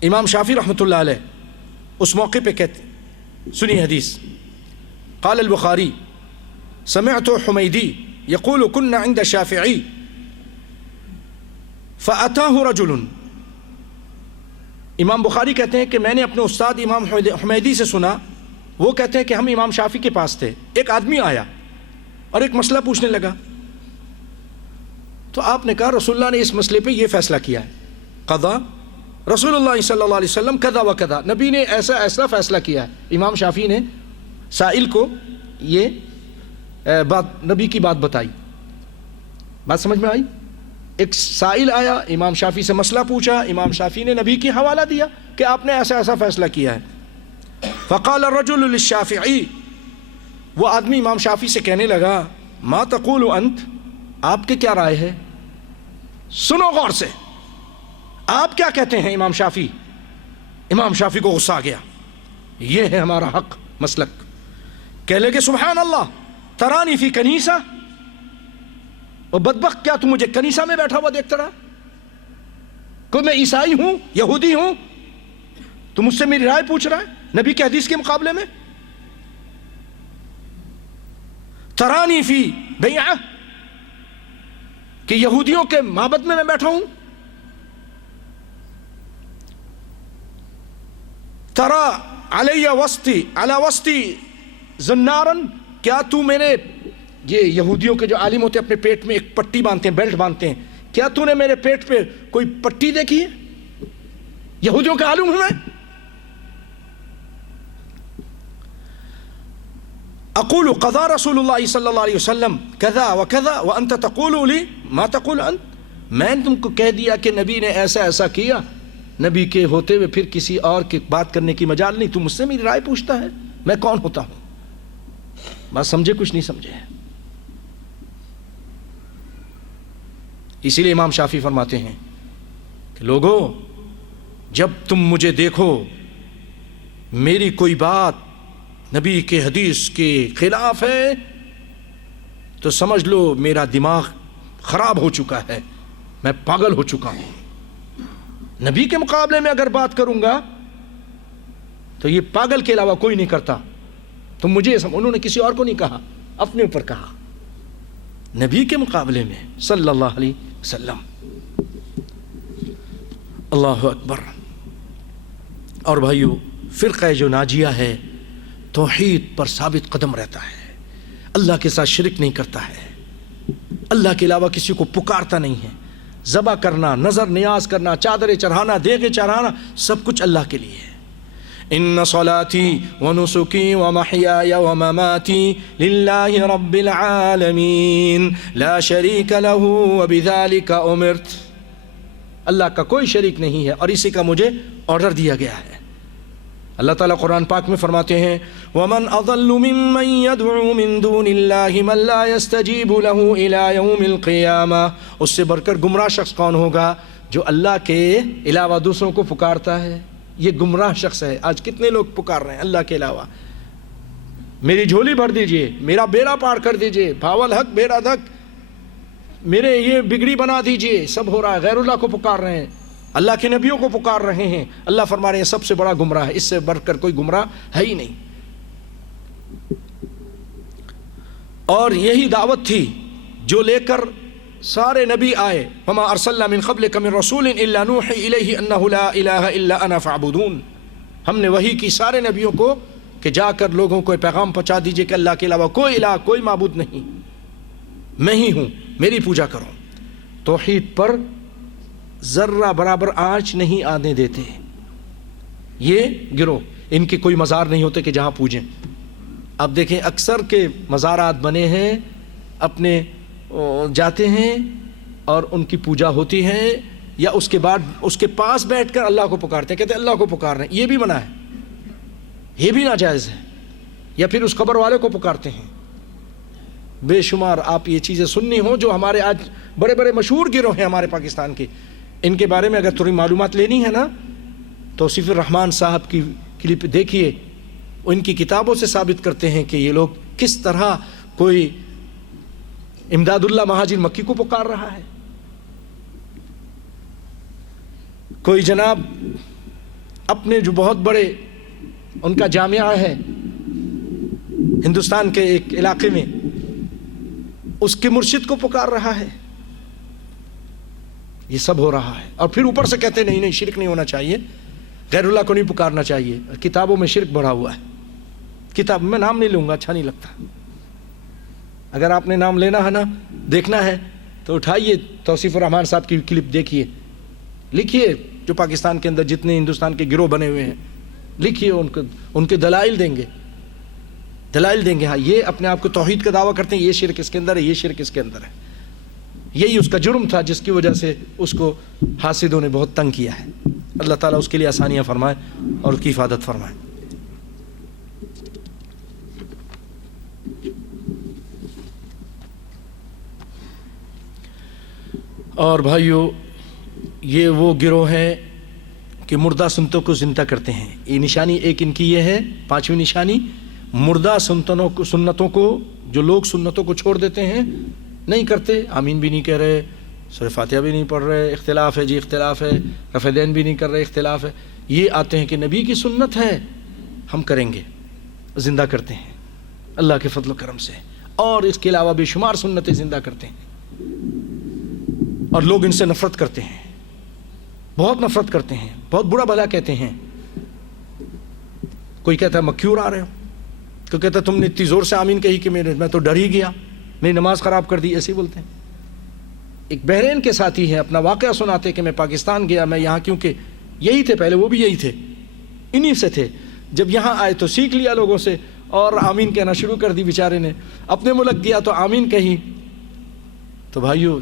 امام شافعی رحمۃ اللہ علیہ اس موقع پہ کہتے، سنی حدیث، قال البخاری سمعت حمیدی یقول كنا عند الشافعی فأتاه رجل. امام بخاری کہتے ہیں کہ میں نے اپنے استاد امام حمیدی سے سنا، وہ کہتے ہیں کہ ہم امام شافعی کے پاس تھے، ایک آدمی آیا اور ایک مسئلہ پوچھنے لگا. تو آپ نے کہا رسول اللہ نے اس مسئلے پہ یہ فیصلہ کیا ہے، قضا رسول اللہ صلی اللہ علیہ وسلم کذا و کذا، نبی نے ایسا ایسا فیصلہ کیا ہے. امام شافعی نے سائل کو یہ بات، نبی کی بات بتائی. بات سمجھ میں آئی؟ ایک سائل آیا، امام شافعی سے مسئلہ پوچھا، امام شافعی نے نبی کی حوالہ دیا کہ آپ نے ایسا ایسا فیصلہ کیا ہے. فقال الرجل للشافعی، وہ آدمی امام شافعی سے کہنے لگا ما تقول انت، آپ کے کیا رائے ہے؟ سنو غور سے، آپ کیا کہتے ہیں امام شافعی؟ امام شافعی کو غصہ آ گیا، یہ ہے ہمارا حق مسلک. کہہ لے کہ سبحان اللہ ترانی فی کنیسہ، اور بدبخت کیا تم مجھے کنیسہ میں بیٹھا ہوا دیکھتا رہا؟ کوئی میں عیسائی ہوں، یہودی ہوں، تم مجھ سے میری رائے پوچھ رہا ہے نبی کے حدیث کے مقابلے میں؟ ترانی فی بیعہ، کہ یہودیوں کے معبد میں بیٹھا ہوں؟ ترا علی وسطی علی وسطی زنارن، کیا تو میرے، یہ یہودیوں کے جو عالم ہوتے ہیں اپنے پیٹ میں ایک پٹی باندھتے ہیں، بیلٹ باندھتے ہیں، کیا تو نے میرے پیٹ پہ کوئی پٹی دیکھی ہے؟ یہودیوں کا عالم ہوں میں. اقول قضا رسول اللہ صلی اللہ علیہ وسلم کذا وکذا وانت تقول لی ما تقول انت، میں نے تم کو کہہ دیا کہ نبی نے ایسا ایسا کیا، نبی کے ہوتے ہوئے پھر کسی اور کی بات کرنے کی مجال نہیں، تم مجھ سے میری رائے پوچھتا ہے، میں کون ہوتا ہوں؟ بات سمجھے کچھ نہیں سمجھے؟ اسی لیے امام شافعی فرماتے ہیں کہ لوگو جب تم مجھے دیکھو میری کوئی بات نبی کے حدیث کے خلاف ہے تو سمجھ لو میرا دماغ خراب ہو چکا ہے، میں پاگل ہو چکا ہوں. نبی کے مقابلے میں اگر بات کروں گا تو یہ پاگل کے علاوہ کوئی نہیں کرتا. تم مجھے، انہوں نے کسی اور کو نہیں کہا، اپنے اوپر کہا، نبی کے مقابلے میں صلی اللہ علیہ وسلم. اللہ اکبر. اور بھائیو، فرقہ جو ناجیہ ہے توحید پر ثابت قدم رہتا ہے، اللہ کے ساتھ شرک نہیں کرتا ہے، اللہ کے علاوہ کسی کو پکارتا نہیں ہے. ذبح کرنا، نظر نیاز کرنا، چادریں چڑھانا، دیگیں چڑھانا، سب کچھ اللہ کے لیے ہے. ان صلاتی ونسکی ومحیای ومماتی للہ رب العالمین لا شریک لہ وبذلک امرت، اللہ کا کوئی شریک نہیں ہے اور اسی کا مجھے آرڈر دیا گیا ہے. اللہ تعالیٰ قرآن پاک میں فرماتے ہیں وَمَنْ أَضَلُّ مِمَّنْ يَدْعُو مِن دُونِ اللَّهِ مَنْ لَا يَسْتَجِيبُ لَهُ إِلَى يَوْمِ الْقِيَامَةِ، اس سے بڑھ کر گمراہ شخص کون ہوگا جو اللہ کے علاوہ دوسروں کو پکارتا ہے؟ یہ گمراہ شخص ہے. آج کتنے لوگ پکار رہے ہیں اللہ کے علاوہ، میری جھولی بھر دیجئے، میرا بیڑا پار کر دیجئے، بھاول حق بیڑا دھک، میرے یہ بگڑی بنا دیجئے، سب ہو رہا ہے. غیر اللہ کو پکار رہے ہیں، اللہ کے نبیوں کو پکار رہے ہیں. اللہ فرما رہے ہیں سب سے بڑا گمراہ ہے، اس سے بڑھ کر کوئی گمراہ ہے ہی نہیں. اور یہی دعوت تھی جو لے کر سارے نبی آئے. وما ارسلنا من قبلک من رسول الا نوحی الیہ انہ لا الہ الا انا فاعبدون. ہم نے وحی کی سارے نبیوں کو کہ جا کر لوگوں کو پیغام پہنچا دیجئے کہ اللہ کے علاوہ کوئی الہ، کوئی معبود نہیں، میں ہی ہوں، میری پوجا کرو. توحید پر ذرہ برابر آنچ نہیں آنے دیتے. یہ گروہ، ان کے کوئی مزار نہیں ہوتے کہ جہاں پوجیں. اب دیکھیں اکثر کے مزارات بنے ہیں، اپنے جاتے ہیں اور ان کی پوجا ہوتی ہے، یا اس کے بعد اس کے پاس بیٹھ کر اللہ کو پکارتے ہیں، کہتے ہیں اللہ کو پکار رہے ہیں. یہ بھی منع ہے، یہ بھی ناجائز ہے. یا پھر اس قبر والے کو پکارتے ہیں. بے شمار آپ یہ چیزیں سننی ہوں جو ہمارے آج بڑے بڑے مشہور گروہ ہیں ہمارے پاکستان کے. ان کے بارے میں اگر تھوڑی معلومات لینی ہے نا، توصیف الرحمان صاحب کی کلپ دیکھیے. ان کی کتابوں سے ثابت کرتے ہیں کہ یہ لوگ کس طرح کوئی امداد اللہ مہاجر مکی کو پکار رہا ہے، کوئی جناب اپنے جو بہت بڑے ان کا جامعہ ہے ہندوستان کے ایک علاقے میں، اس کے مرشد کو پکار رہا ہے. یہ سب ہو رہا ہے. اور پھر اوپر سے کہتے ہیں نہیں شرک نہیں ہونا چاہیے، غیر اللہ کو نہیں پکارنا چاہیے. کتابوں میں شرک بڑھا ہوا ہے. کتاب میں نام نہیں لوں گا، اچھا نہیں لگتا. اگر آپ نے نام لینا ہے نا، دیکھنا ہے تو اٹھائیے توصیف الرحمان صاحب کی کلپ دیکھیے، لکھیے جو پاکستان کے اندر جتنے ہندوستان کے گروہ بنے ہوئے ہیں، لکھیے ان کے دلائل دیں گے. ہاں یہ اپنے آپ کو توحید کا دعویٰ کرتے ہیں، یہ شرک اس کے اندر ہے، یہ شرک اس کے اندر ہے. یہی اس کا جرم تھا جس کی وجہ سے اس کو حاسدوں نے بہت تنگ کیا ہے. اللہ تعالیٰ اس کے لیے آسانیاں فرمائے اور اس کی حفاظت فرمائے. اور بھائیو، یہ وہ گروہ ہیں کہ مردہ سنتوں کو زندہ کرتے ہیں. یہ نشانی ایک ان کی یہ ہے، پانچویں نشانی، مردہ سنتوں کو، جو لوگ سنتوں کو چھوڑ دیتے ہیں، نہیں کرتے، آمین بھی نہیں کہہ رہے، سورہ فاتحہ بھی نہیں پڑھ رہے، اختلاف ہے جی اختلاف ہے، رفع دین بھی نہیں کر رہے، اختلاف ہے. یہ آتے ہیں کہ نبی کی سنت ہے ہم کریں گے، زندہ کرتے ہیں اللہ کے فضل و کرم سے. اور اس کے علاوہ بے شمار سنتیں زندہ کرتے ہیں. اور لوگ ان سے نفرت کرتے ہیں، بہت نفرت کرتے ہیں، بہت برا بھلا کہتے ہیں. کوئی کہتا ہے مکھی اڑا رہے ہو، کوئی کہتا ہے تم نے اتنی زور سے آمین کہی کہ میں تو ڈر ہی گیا، میری نماز خراب کر دی، ایسے ہی بولتے ہیں. ایک بحرین کے ساتھی ہیں، اپنا واقعہ سناتے کہ میں پاکستان گیا، میں یہاں کیونکہ یہی تھے پہلے، وہ بھی یہی تھے، انہی سے تھے. جب یہاں آئے تو سیکھ لیا لوگوں سے اور آمین کہنا شروع کر دی. بیچارے نے اپنے ملک گیا تو آمین کہی. تو بھائیو،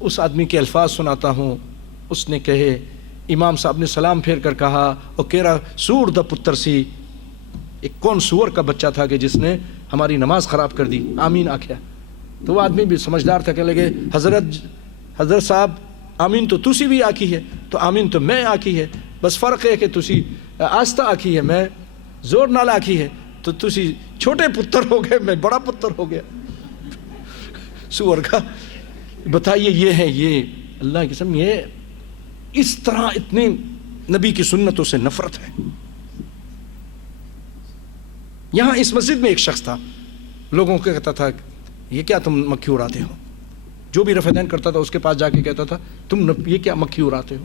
اس آدمی کے الفاظ سناتا ہوں. اس نے کہے، امام صاحب نے سلام پھیر کر کہا، او کیرا سور دا پتر سی، ایک کون سور کا بچہ تھا کہ جس نے ہماری نماز خراب کر دی، آمین آکھیا. تو وہ آدمی بھی سمجھدار تھا، کہنے لگے حضرت صاحب آمین تو تسی بھی آکی ہے، تو آمین تو میں آکی ہے، بس فرق ہے کہ تسی آستہ آکی ہے، میں زور نال آکی ہے، تو تسی چھوٹے پتر ہو گئے، میں بڑا پتر ہو گیا سور کا. بتائیے، یہ ہے، یہ اللہ کی قسم، یہ اس طرح اتنے نبی کی سنتوں سے نفرت ہے. یہاں اس مسجد میں ایک شخص تھا، لوگوں کو کہتا تھا یہ کیا تم مکھی اڑاتے ہو. جو بھی رفع دین کرتا تھا اس کے پاس جا کے کہتا تھا تم یہ کیا مکھی اڑاتے ہو.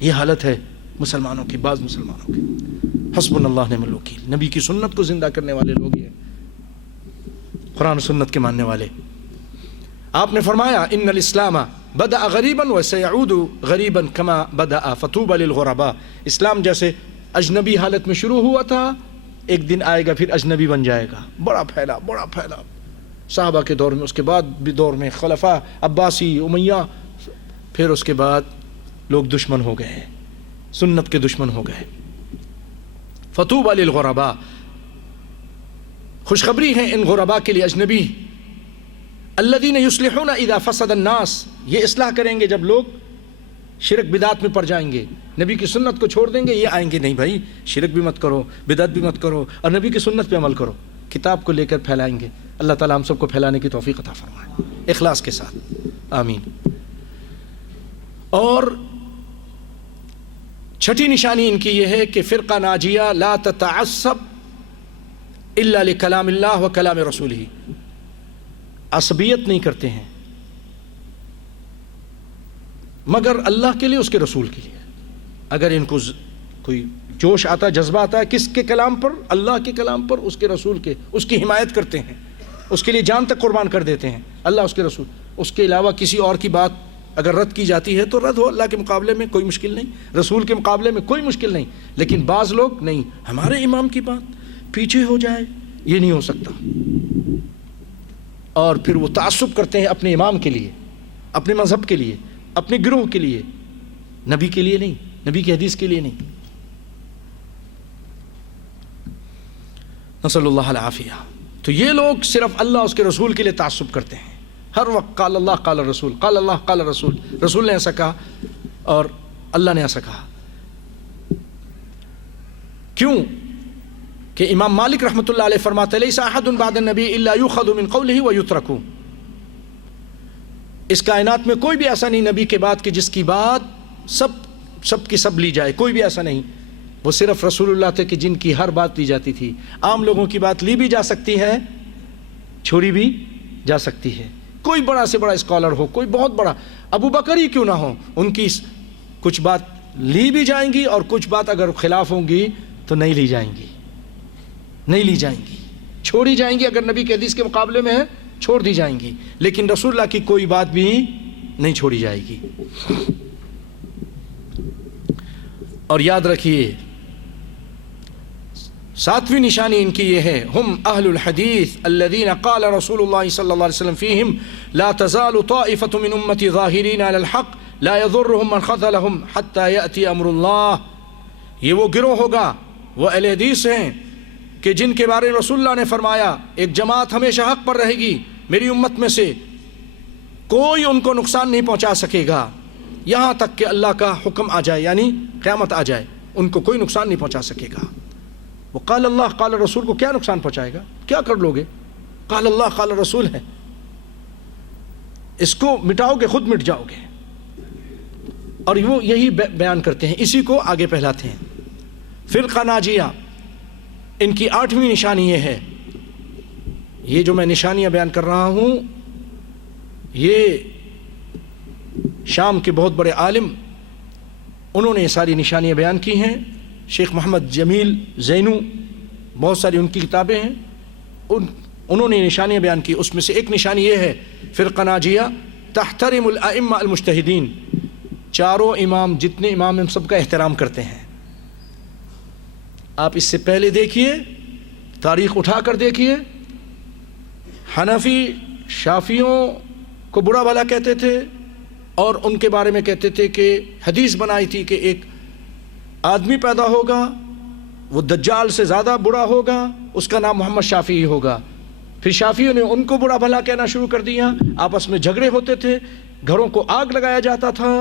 یہ حالت ہے مسلمانوں کی، بعض مسلمانوں کی. حسبنا اللہ نعم الوکیل. نبی کی سنت کو زندہ کرنے والے لوگ ہیں، قرآن و سنت کے ماننے والے. آپ نے فرمایا ان الاسلام بدأ غریبا وسيعود غریبا کما بدأ فطوبى للغرباء. اسلام جیسے اجنبی حالت میں شروع ہوا تھا، ایک دن آئے گا پھر اجنبی بن جائے گا. بڑا پھیلا صحابہ کے دور میں، اس کے بعد بھی دور میں خلفاء عباسی، امیہ، پھر اس کے بعد لوگ دشمن ہو گئے، سنت کے دشمن ہو گئے. فطوبى للغرباء، خوشخبری ہے ان غرباء کے لیے، اجنبی. الذین یصلحون اذا فسد الناس، یہ اصلاح کریں گے جب لوگ شرک بدعت میں پڑ جائیں گے، نبی کی سنت کو چھوڑ دیں گے. یہ آئیں گے نہیں بھائی شرک بھی مت کرو، بدعت بھی مت کرو، اور نبی کی سنت پہ عمل کرو. کتاب کو لے کر پھیلائیں گے. اللہ تعالیٰ ہم سب کو پھیلانے کی توفیق عطا فرمائے اخلاص کے ساتھ، آمین. اور چھٹی نشانی ان کی یہ ہے کہ فرقہ ناجیہ لا تتعصب الا لکلام اللہ و کلام رسولہ. عصبیت نہیں کرتے ہیں مگر اللہ کے لیے، اس کے رسول کے لیے. اگر ان کو کوئی جوش آتا ہے، جذبہ آتا ہے، کس کے کلام پر؟ اللہ کے کلام پر، اس کے رسول کے، اس کی حمایت کرتے ہیں، اس کے لیے جان تک قربان کر دیتے ہیں. اللہ، اس کے رسول، اس کے علاوہ کسی اور کی بات اگر رد کی جاتی ہے تو رد ہو، اللہ کے مقابلے میں کوئی مشکل نہیں، رسول کے مقابلے میں کوئی مشکل نہیں، لیکن بعض لوگ نہیں، ہمارے امام کی بات پیچھے ہو جائے، یہ نہیں ہو سکتا، اور پھر وہ تعصب کرتے ہیں اپنے امام کے لیے، اپنے مذہب کے لیے، اپنے گروہ کے لیے، نبی کے لیے نہیں، نبی کی حدیث کے لیے نہیں۔ نسأل اللہ العافیہ۔ تو یہ لوگ صرف اللہ اس کے رسول کے لیے تعصب کرتے ہیں، ہر وقت قال اللہ قال رسول، قال اللہ قال رسول، رسول نے ایسا کہا اور اللہ نے ایسا کہا۔ کیوں کہ امام مالک رحمۃ اللہ علیہ فرماتے لیس احد بعد النبی الا یؤخذ من قولہ ویترک، اس کائنات میں کوئی بھی ایسا نہیں نبی کے بعد کہ جس کی بات سب کی سب لی جائے، کوئی بھی ایسا نہیں۔ وہ صرف رسول اللہ تھے کہ جن کی ہر بات لی جاتی تھی، عام لوگوں کی بات لی بھی جا سکتی ہے، چھوڑی بھی جا سکتی ہے، کوئی بڑا سے بڑا اسکالر ہو، کوئی بہت بڑا، ابو بکر ہی کیوں نہ ہو، ان کی کچھ بات لی بھی جائیں گی اور کچھ بات اگر خلاف ہوں گی تو نہیں لی جائیں گی، نہیں لی جائیں گی، چھوڑی جائیں گی، اگر نبی کے حدیث کے مقابلے میں ہے چھوڑ دی جائیں گی، لیکن رسول اللہ کی کوئی بات بھی نہیں چھوڑی جائے گی۔ اور یاد رکھیے ساتویں نشانی ان کی یہ ہے، ہم اہل الحدیث الذین قال رسول اللہ صلی اللہ علیہ وسلم فیہم لا تزال طائفة من امتی ظاہرین علی الحق لا يضرهم من خذلهم حتى یأتی امر اللہ۔ یہ وہ گروہ ہوگا، وہ اہل حدیث ہیں کہ جن کے بارے میں رسول اللہ نے فرمایا ایک جماعت ہمیشہ حق پر رہے گی میری امت میں سے، کوئی ان کو نقصان نہیں پہنچا سکے گا یہاں تک کہ اللہ کا حکم آ جائے، یعنی قیامت آ جائے، ان کو کوئی نقصان نہیں پہنچا سکے گا۔ وہ قال اللہ قال رسول کو کیا نقصان پہنچائے گا؟ کیا کر لو گے؟ قال اللہ قال رسول ہے، اس کو مٹاؤ گے خود مٹ جاؤ گے۔ اور وہ یہی بیان کرتے ہیں، اسی کو آگے پھیلاتے ہیں۔ فرقہ ناجیہ، ان کی 8ویں نشانی یہ ہے، یہ جو میں نشانیاں بیان کر رہا ہوں یہ شام کے بہت بڑے عالم انہوں نے یہ ساری نشانیاں بیان کی ہیں، شیخ محمد جمیل زینو، بہت ساری ان کی کتابیں ہیں، انہوں نے نشانیاں بیان کی، اس میں سے ایک نشانی یہ ہے فرقہ ناجیہ تحترم الائمہ المجتہدین، چاروں امام جتنے امام ہیں سب کا احترام کرتے ہیں۔ آپ اس سے پہلے دیکھیے، تاریخ اٹھا کر دیکھیے، حنفی شافیوں کو برا بھلا کہتے تھے اور ان کے بارے میں کہتے تھے کہ حدیث بنائی تھی کہ ایک آدمی پیدا ہوگا وہ دجال سے زیادہ برا ہوگا، اس کا نام محمد شافعی ہوگا۔ پھر شافعیوں نے ان کو برا بھلا کہنا شروع کر دیا، آپس میں جھگڑے ہوتے تھے، گھروں کو آگ لگایا جاتا تھا،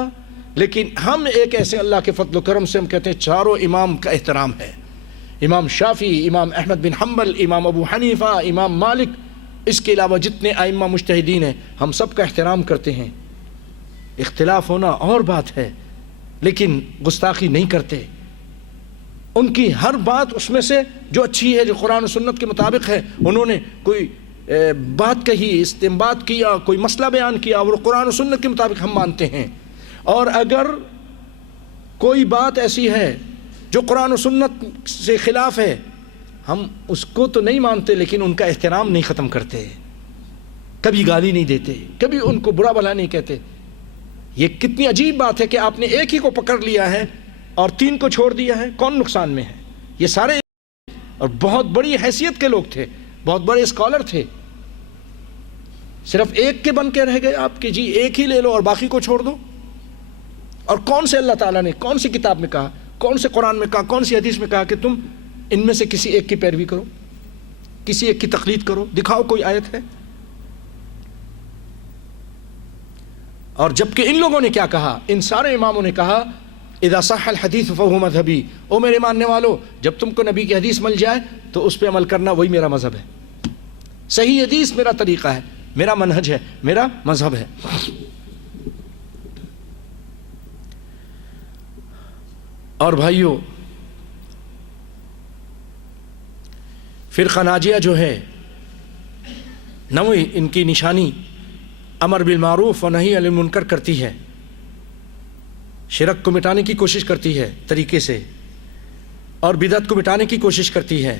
لیکن ہم ایک ایسے اللہ کے فضل و کرم سے ہم کہتے ہیں چاروں امام کا احترام ہے، امام شافعی، امام احمد بن حنبل، امام ابو حنیفہ، امام مالک، اس کے علاوہ جتنے ائمہ مجتہدین ہیں ہم سب کا احترام کرتے ہیں۔ اختلاف ہونا اور بات ہے لیکن گستاخی نہیں کرتے، ان کی ہر بات اس میں سے جو اچھی ہے، جو قرآن و سنت کے مطابق ہے، انہوں نے کوئی بات کہی، استنباط کیا، کوئی مسئلہ بیان کیا، اور قرآن و سنت کے مطابق ہم مانتے ہیں۔ اور اگر کوئی بات ایسی ہے جو قرآن و سنت سے خلاف ہے ہم اس کو تو نہیں مانتے لیکن ان کا احترام نہیں ختم کرتے، کبھی گالی نہیں دیتے، کبھی ان کو برا بھلا نہیں کہتے۔ یہ کتنی عجیب بات ہے کہ آپ نے ایک ہی کو پکڑ لیا ہے اور 3 کو چھوڑ دیا ہے، کون نقصان میں ہے؟ یہ سارے اور بہت بڑی حیثیت کے لوگ تھے، بہت بڑے اسکالر تھے، صرف ایک کے بن کے رہ گئے آپ کہ جی ایک ہی لے لو اور باقی کو چھوڑ دو۔ اور کون سے اللہ تعالیٰ نے کون سی کتاب میں کہا، کون سے قرآن میں کہا، کون سی حدیث میں کہا کہ تم ان میں سے کسی ایک کی پیروی کرو، کسی ایک کی تقلید کرو؟ دکھاؤ کوئی آیت ہے؟ اور جبکہ ان لوگوں نے کیا کہا، ان سارے اماموں نے کہا اذا صح الحدیث فهو مذہبی، او میرے ماننے والو جب تم کو نبی کی حدیث مل جائے تو اس پہ عمل کرنا وہی میرا مذہب ہے، صحیح حدیث میرا طریقہ ہے، میرا منہج ہے، میرا مذہب ہے۔ اور بھائیو، فرقہ ناجیہ جو ہے 9ویں ان کی نشانی امر بالمعروف و نہی عن المنکر کرتی ہے، شرک کو مٹانے کی کوشش کرتی ہے طریقے سے، اور بدعت کو مٹانے کی کوشش کرتی ہے۔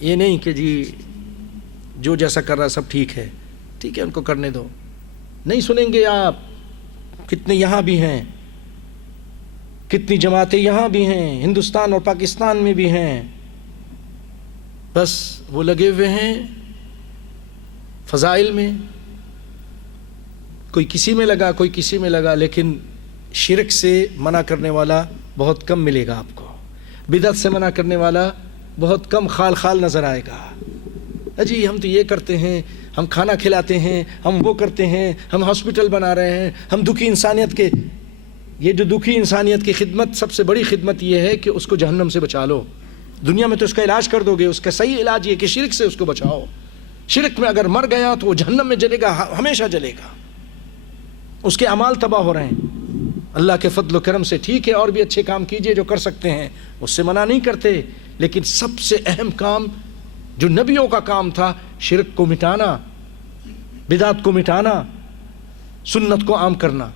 یہ نہیں کہ جی جو جیسا کر رہا سب ٹھیک ہے ان کو کرنے دو، نہیں سنیں گے آپ کتنے یہاں بھی ہیں، کتنی جماعتیں یہاں بھی ہیں، ہندوستان اور پاکستان میں بھی ہیں، بس وہ لگے ہوئے ہیں فضائل میں، کوئی کسی میں لگا کوئی کسی میں لگا، لیکن شرک سے منع کرنے والا بہت کم ملے گا آپ کو، بدعت سے منع کرنے والا بہت کم خال خال نظر آئے گا۔ جی ہم تو یہ کرتے ہیں، ہم کھانا کھلاتے ہیں، ہم وہ کرتے ہیں، ہم ہاسپٹل بنا رہے ہیں، ہم دکھی انسانیت کے، یہ جو دکھی انسانیت کی خدمت، سب سے بڑی خدمت یہ ہے کہ اس کو جہنم سے بچا لو۔ دنیا میں تو اس کا علاج کر دو گے، اس کا صحیح علاج یہ کہ شرک سے اس کو بچاؤ۔ شرک میں اگر مر گیا تو وہ جہنم میں جلے گا، ہمیشہ جلے گا، اس کے اعمال تباہ ہو رہے ہیں۔ اللہ کے فضل و کرم سے ٹھیک ہے اور بھی اچھے کام کیجئے جو کر سکتے ہیں، اس سے منع نہیں کرتے، لیکن سب سے اہم کام جو نبیوں کا کام تھا، شرک کو مٹانا، بدعت کو مٹانا، سنت کو عام کرنا،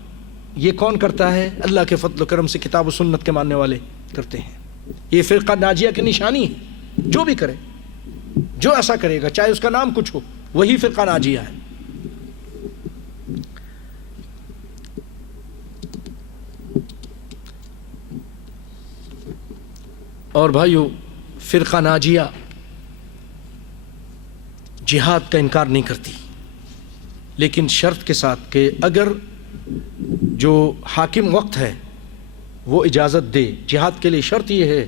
یہ کون کرتا ہے؟ اللہ کے فضل و کرم سے کتاب و سنت کے ماننے والے کرتے ہیں۔ یہ فرقہ ناجیہ کی نشانی ہے، جو بھی کرے، جو ایسا کرے گا چاہے اس کا نام کچھ ہو، وہی فرقہ ناجیہ ہے۔ اور بھائیو، فرقہ ناجیہ جہاد کا انکار نہیں کرتی، لیکن شرط کے ساتھ کہ اگر جو حاکم وقت ہے وہ اجازت دے۔ جہاد کے لیے شرط یہ ہے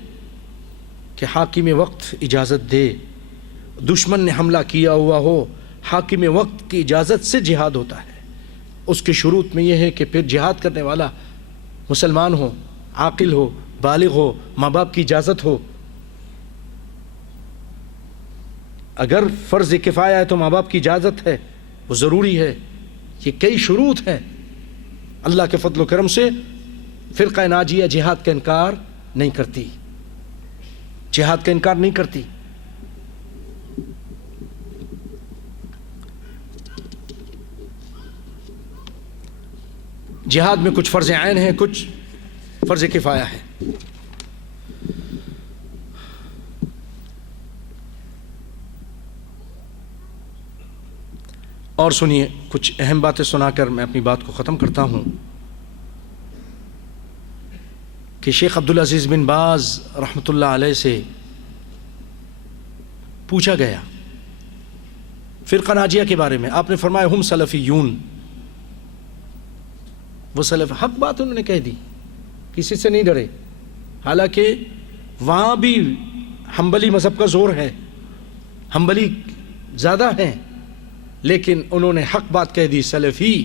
کہ حاکم وقت اجازت دے، دشمن نے حملہ کیا ہوا ہو، حاکم وقت کی اجازت سے جہاد ہوتا ہے۔ اس کے شروط میں یہ ہے کہ پھر جہاد کرنے والا مسلمان ہو، عاقل ہو، بالغ ہو، ماں باپ کی اجازت ہو۔ اگر فرض کفایہ ہے تو ماں باپ کی اجازت ہے، وہ ضروری ہے۔ یہ کئی شروط ہیں۔ اللہ کے فضل و کرم سے فرقہ ناجیہ جہاد کا انکار نہیں کرتی، جہاد کا انکار نہیں کرتی۔ جہاد میں کچھ فرض عین ہیں، کچھ فرض کفایہ ہے۔ اور سنیے، کچھ اہم باتیں سنا کر میں اپنی بات کو ختم کرتا ہوں کہ شیخ عبدالعزیز بن باز رحمۃ اللہ علیہ سے پوچھا گیا فرقہ ناجیہ کے بارے میں، آپ نے فرمایا ہم سلفیون، وہ سلف، حق بات انہوں نے کہہ دی، کسی سے نہیں ڈرے، حالانکہ وہاں بھی حنبلی مذہب کا زور ہے، حنبلی زیادہ ہیں، لیکن انہوں نے حق بات کہہ دی، سلفی،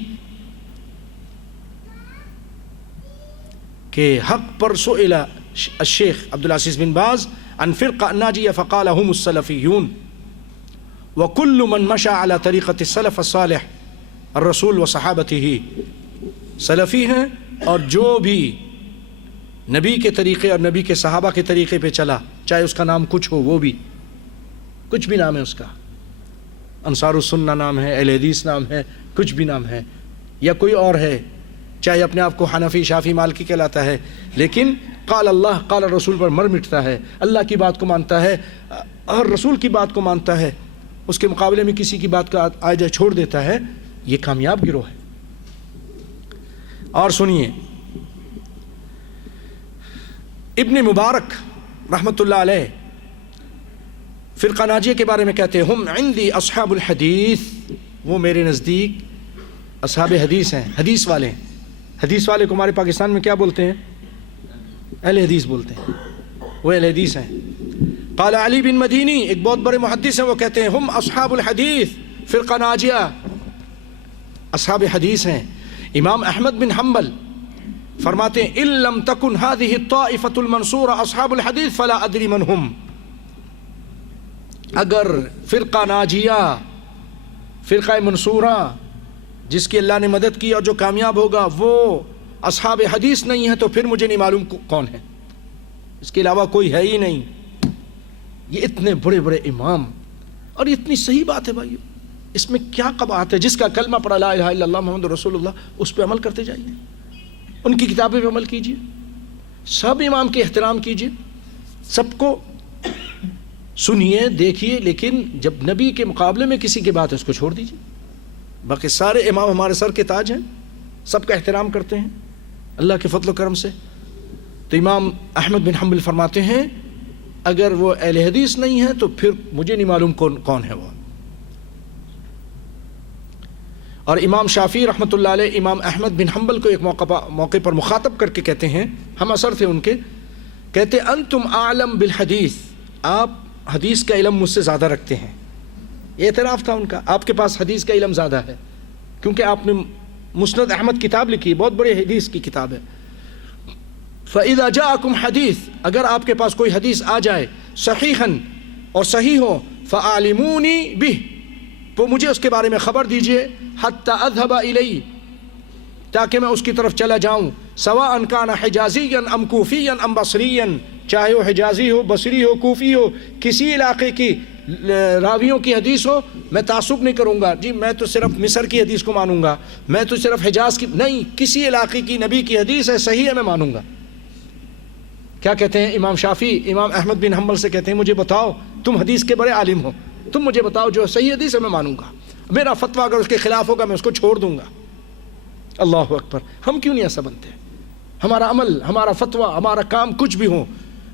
کہ حق پر سئل الشیخ عبدالعزیز بن باز عن فرقہ ناجیہ فقال هم السلفیون وكل من مشى على طریقۃ السلف الصالح الرسول وصحابته، سلفی ہیں اور جو بھی نبی کے طریقے اور نبی کے صحابہ کے طریقے پہ چلا، چاہے اس کا نام کچھ ہو، وہ بھی کچھ بھی نام ہے اس کا، انصار السنہ نام ہے، اہل حدیث نام ہے، کچھ بھی نام ہے، یا کوئی اور ہے، چاہے اپنے آپ کو حنفی، شافعی، مالکی کہلاتا ہے، لیکن قال اللہ قال رسول پر مر مٹتا ہے، اللہ کی بات کو مانتا ہے اور رسول کی بات کو مانتا ہے، اس کے مقابلے میں کسی کی بات کا آئے چھوڑ دیتا ہے، یہ کامیاب گروہ ہے۔ اور سنیے، ابن مبارک رحمۃ اللہ علیہ فرقہ ناجیہ کے بارے میں کہتے ہیں ہم عندی اصحاب الحدیث، وہ میرے نزدیک اصحاب حدیث ہیں، حدیث والے ہیں۔ حدیث والے کو ہمارے پاکستان میں کیا بولتے ہیں؟ اہل حدیث بولتے ہیں، وہ اہل حدیث ہیں۔ قال علی بن مدینی، ایک بہت بڑے محدث ہیں، وہ کہتے ہیں ہم اصحاب الحدیث، فرقہ ناجیہ اصحاب حدیث ہیں۔ امام احمد بن حنبل فرماتے ہیں ان لم تکن هذه الطائفة المنصورة اصحاب الحدیث فلا ادری من هم، اگر فرقہ ناجیہ، فرقہ منصورہ جس کی اللہ نے مدد کی اور جو کامیاب ہوگا، وہ اصحاب حدیث نہیں ہے تو پھر مجھے نہیں معلوم کون ہے، اس کے علاوہ کوئی ہے ہی نہیں۔ یہ اتنے بڑے بڑے امام، اور یہ اتنی صحیح بات ہے بھائیو، اس میں کیا قباحت ہے؟ جس کا کلمہ پڑھا لا الہ الا اللہ محمد رسول اللہ، اس پہ عمل کرتے جائیے، ان کی کتابیں پہ عمل کیجیے، سب امام کے احترام کیجیے، سب کو سنیے دیکھیے، لیکن جب نبی کے مقابلے میں کسی کی بات ہے اس کو چھوڑ دیجیے۔ باقی سارے امام ہمارے سر کے تاج ہیں، سب کا احترام کرتے ہیں اللہ کے فضل و کرم سے. تو امام احمد بن حنبل فرماتے ہیں اگر وہ اہل حدیث نہیں ہے تو پھر مجھے نہیں معلوم کون ہے وہ. اور امام شافعی رحمۃ اللہ علیہ امام احمد بن حنبل کو ایک موقع پر مخاطب کر کے کہتے ہیں، ہم اثر تھے ان کے، کہتے انتم اعلم بالحدیث، آپ حدیث کا علم مجھ سے زیادہ رکھتے ہیں. یہ اعتراف تھا ان کا، آپ کے پاس حدیث کا علم زیادہ ہے کیونکہ آپ نے مسند احمد کتاب لکھی، بہت بڑی حدیث کی کتاب ہے. فَإِذَا جَاءَكُمْ حدیث، اگر آپ کے پاس کوئی حدیث آ جائے صحیحاً اور صحیح ہو، فَعَالِمُونِي بِهِ، تو مجھے اس کے بارے میں خبر دیجئے، حَتَّى أَذْهَبَ إِلَيْهِ، تاکہ میں اس کی طرف چلا جاؤں، سواء كان حجازيا ام کوفيا ام بصريا، چاہے وہ حجازی ہو، بصری ہو، کوفی ہو، کسی علاقے کی راویوں کی حدیث ہو، میں تعصب نہیں کروں گا جی میں تو صرف مصر کی حدیث کو مانوں گا، میں تو صرف حجاز کی نہیں، کسی علاقے کی نبی کی حدیث ہے صحیح ہے میں مانوں گا. کیا کہتے ہیں امام شافعی امام احمد بن حنبل سے کہتے ہیں مجھے بتاؤ، تم حدیث کے بڑے عالم ہو، تم مجھے بتاؤ جو صحیح حدیث ہے میں مانوں گا، میرا فتویٰ اگر اس کے خلاف ہوگا میں اس کو چھوڑ دوں گا. اللہ اکبر. ہم کیوں نہیں ایسا بنتے؟ ہمارا عمل، ہمارا فتویٰ، ہمارا کام کچھ بھی ہو،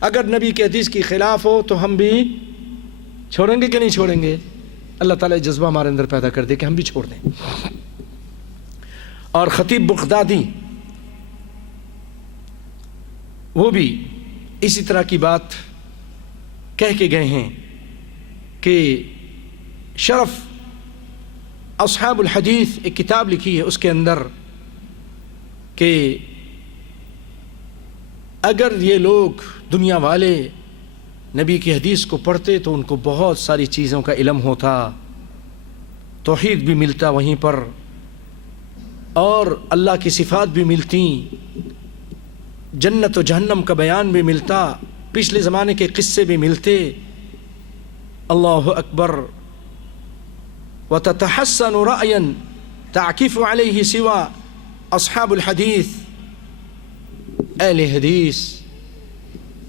اگر نبی کے حدیث کی خلاف ہو تو ہم بھی چھوڑیں گے کہ نہیں چھوڑیں گے؟ اللہ تعالیٰ جذبہ ہمارے اندر پیدا کر دے کہ ہم بھی چھوڑ دیں. اور خطیب بغدادی وہ بھی اسی طرح کی بات کہہ کے گئے ہیں کہ شرف اصحاب الحدیث ایک کتاب لکھی ہے، اس کے اندر کہ اگر یہ لوگ دنیا والے نبی کی حدیث کو پڑھتے تو ان کو بہت ساری چیزوں کا علم ہوتا، توحید بھی ملتا وہیں پر، اور اللہ کی صفات بھی ملتی، جنت و جہنم کا بیان بھی ملتا، پچھلے زمانے کے قصے بھی ملتے. اللہ اکبر. وتتحسن رأيا تعكف عليه سوى اصحاب الحدیث. اہل حدیث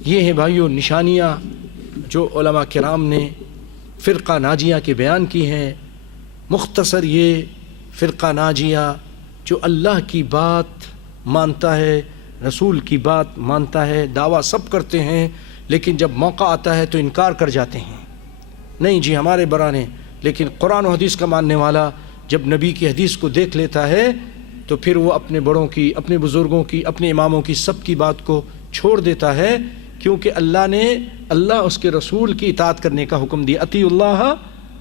یہ ہیں بھائیوں نشانیاں جو علماء کرام نے فرقہ ناجیہ کے بیان کی ہیں. مختصر یہ فرقہ ناجیہ جو اللہ کی بات مانتا ہے، رسول کی بات مانتا ہے، دعویٰ سب کرتے ہیں، لیکن جب موقع آتا ہے تو انکار کر جاتے ہیں، نہیں جی ہمارے برانے. لیکن قرآن و حدیث کا ماننے والا جب نبی کی حدیث کو دیکھ لیتا ہے تو پھر وہ اپنے بڑوں کی، اپنے بزرگوں کی، اپنے اماموں کی سب کی بات کو چھوڑ دیتا ہے، کیونکہ اللہ اس کے رسول کی اطاعت کرنے کا حکم دیا. اطیعوا اللہ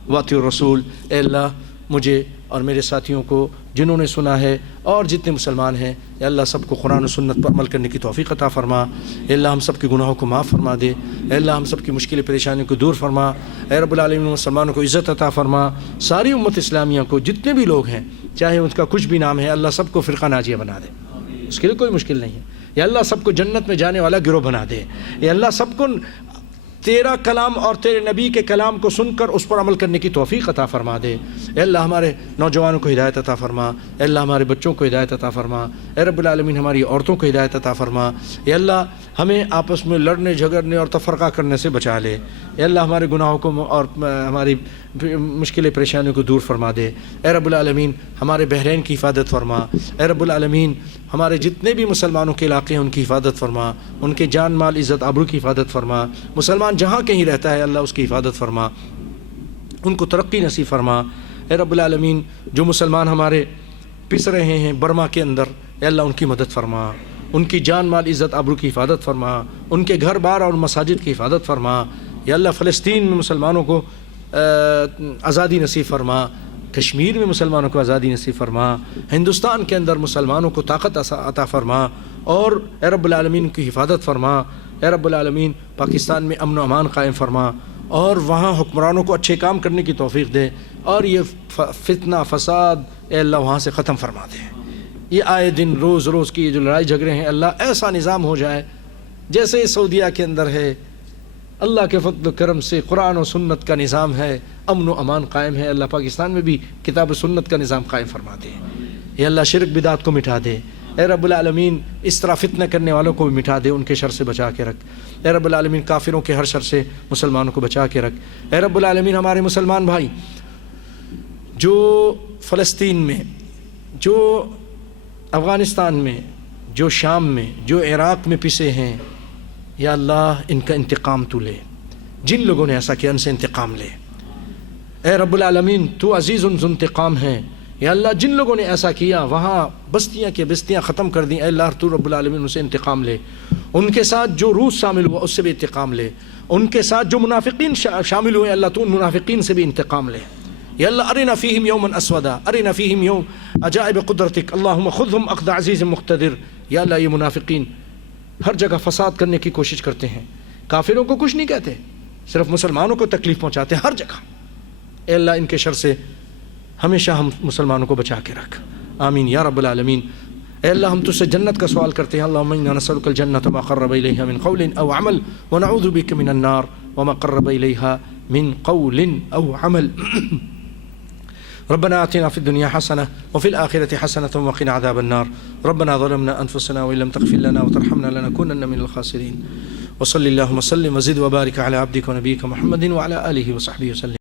واطیعوا الرسول. اے اللہ مجھے اور میرے ساتھیوں کو جنہوں نے سنا ہے اور جتنے مسلمان ہیں، اے اللہ سب کو قرآن و سنت پر عمل کرنے کی توفیق عطا فرما. اے اللہ ہم سب کے گناہوں کو معاف فرما دے. اے اللہ ہم سب کی مشکل پریشانیوں کو دور فرما. اے رب العالمین مسلمانوں کو عزت عطا فرما. ساری امت اسلامیہ کو جتنے بھی لوگ ہیں چاہے ان کا کچھ بھی نام ہے، اللہ سب کو فرقہ ناجیہ بنا دے. اس کے لیے کوئی مشکل نہیں ہے. یا اللہ سب کو جنت میں جانے والا گروہ بنا دے. یا اللہ سب کو تیرا کلام اور تیرے نبی کے کلام کو سن کر اس پر عمل کرنے کی توفیق عطا فرما دے. اے اللہ ہمارے نوجوانوں کو ہدایت عطا فرما. اے اللہ ہمارے بچوں کو ہدایت عطا فرما. اے رب العالمین ہماری عورتوں کو ہدایت عطا فرما. اے اللہ ہمیں آپس میں لڑنے جھگڑنے اور تفرقہ کرنے سے بچا لے. اے اللہ ہمارے گناہوں کو اور ہماری مشکل پریشانیوں کو دور فرما دے. اے رب العالمین ہمارے بحرین کی حفاظت فرما. اے رب العالمین ہمارے جتنے بھی مسلمانوں کے علاقے ہیں ان کی حفاظت فرما، ان کے جان مال عزت آبرو کی حفاظت فرما. مسلمان جہاں کہیں رہتا ہے اللہ اس کی حفاظت فرما، ان کو ترقی نصیب فرما. اے رب العالمین جو مسلمان ہمارے پس رہے ہیں برما کے اندر، اے اللہ ان کی مدد فرما، ان کی جان مال عزت آبرو کی حفاظت فرما، ان کے گھر بار اور مساجد کی حفاظت فرما. یا اللہ فلسطین میں مسلمانوں کو آزادی نصیب فرما، کشمیر میں مسلمانوں کو آزادی نصیب فرما، ہندوستان کے اندر مسلمانوں کو طاقت عطا فرما، اور اے رب العالمین کی حفاظت فرما. اے رب العالمین پاکستان میں امن و امان قائم فرما، اور وہاں حکمرانوں کو اچھے کام کرنے کی توفیق دے، اور یہ فتنہ فساد اے اللہ وہاں سے ختم فرما دے. یہ آئے دن روز روز کی جو لڑائی جھگڑے ہیں اللہ ایسا نظام ہو جائے جیسے سعودیہ کے اندر ہے. اللہ کے فضل و کرم سے قرآن و سنت کا نظام ہے، امن و امان قائم ہے. اللہ پاکستان میں بھی کتاب و سنت کا نظام قائم فرما دے. یہ اللہ شرک بدعت کو مٹا دے. اے رب العالمین اس طرح فتنہ کرنے والوں کو بھی مٹا دے، ان کے شر سے بچا کے رکھ. اے رب العالمین کافروں کے ہر شر سے مسلمانوں کو بچا کے رکھ. اے رب العالمین ہمارے مسلمان بھائی جو فلسطین میں جو افغانستان میں، جو شام میں، جو عراق میں پسے ہیں، یا اللہ ان کا انتقام تو لے، جن لوگوں نے ایسا کیا ان سے انتقام لے۔ اے رب العالمین تو عزیز ذو انتقام ہے، یا اللہ جن لوگوں نے ایسا کیا وہاں بستیاں کی بستیاں ختم کر دیں، اے اللہ تو رب العالمین ان سے انتقام لے۔ ان کے ساتھ جو روس شامل ہوا اس سے بھی انتقام لے، ان کے ساتھ جو منافقین شامل ہوئے اللہ تو ان منافقین سے بھی انتقام لے۔ یا اللہ ارنا فیہم یوما اسودا، ارنا فیہم یوم عجائب قدرتک، اللہم خذہم اخذ عزیز مقتدر۔ یا اللہ یہ منافقین ہر جگہ فساد کرنے کی کوشش کرتے ہیں، کافروں کو کچھ نہیں کہتے، صرف مسلمانوں کو تکلیف پہنچاتے ہیں ہر جگہ۔ اے اللہ ان کے شر سے ہمیشہ ہم مسلمانوں کو بچا کے رکھ، آمین یا رب العالمین۔ اے اللہ ہم تجھ سے جنت کا سوال کرتے ہیں، اللہم انا نسألک الجنۃ ما قرب الیہا من قول او عمل ونعوذ بک من النار وما قرب الیہا من قول او عمل۔ ربنا آتنا في الدنيا حسنة وفي الآخرة حسنة وقنا عذاب النار، ربنا ظلمنا أنفسنا وإن لم تغفر لنا وترحمنا لنكونن من الخاسرين، وصل اللهم وسلم وزد وبارك على عبدك ونبيك محمد وعلى آله وصحبه وسلم۔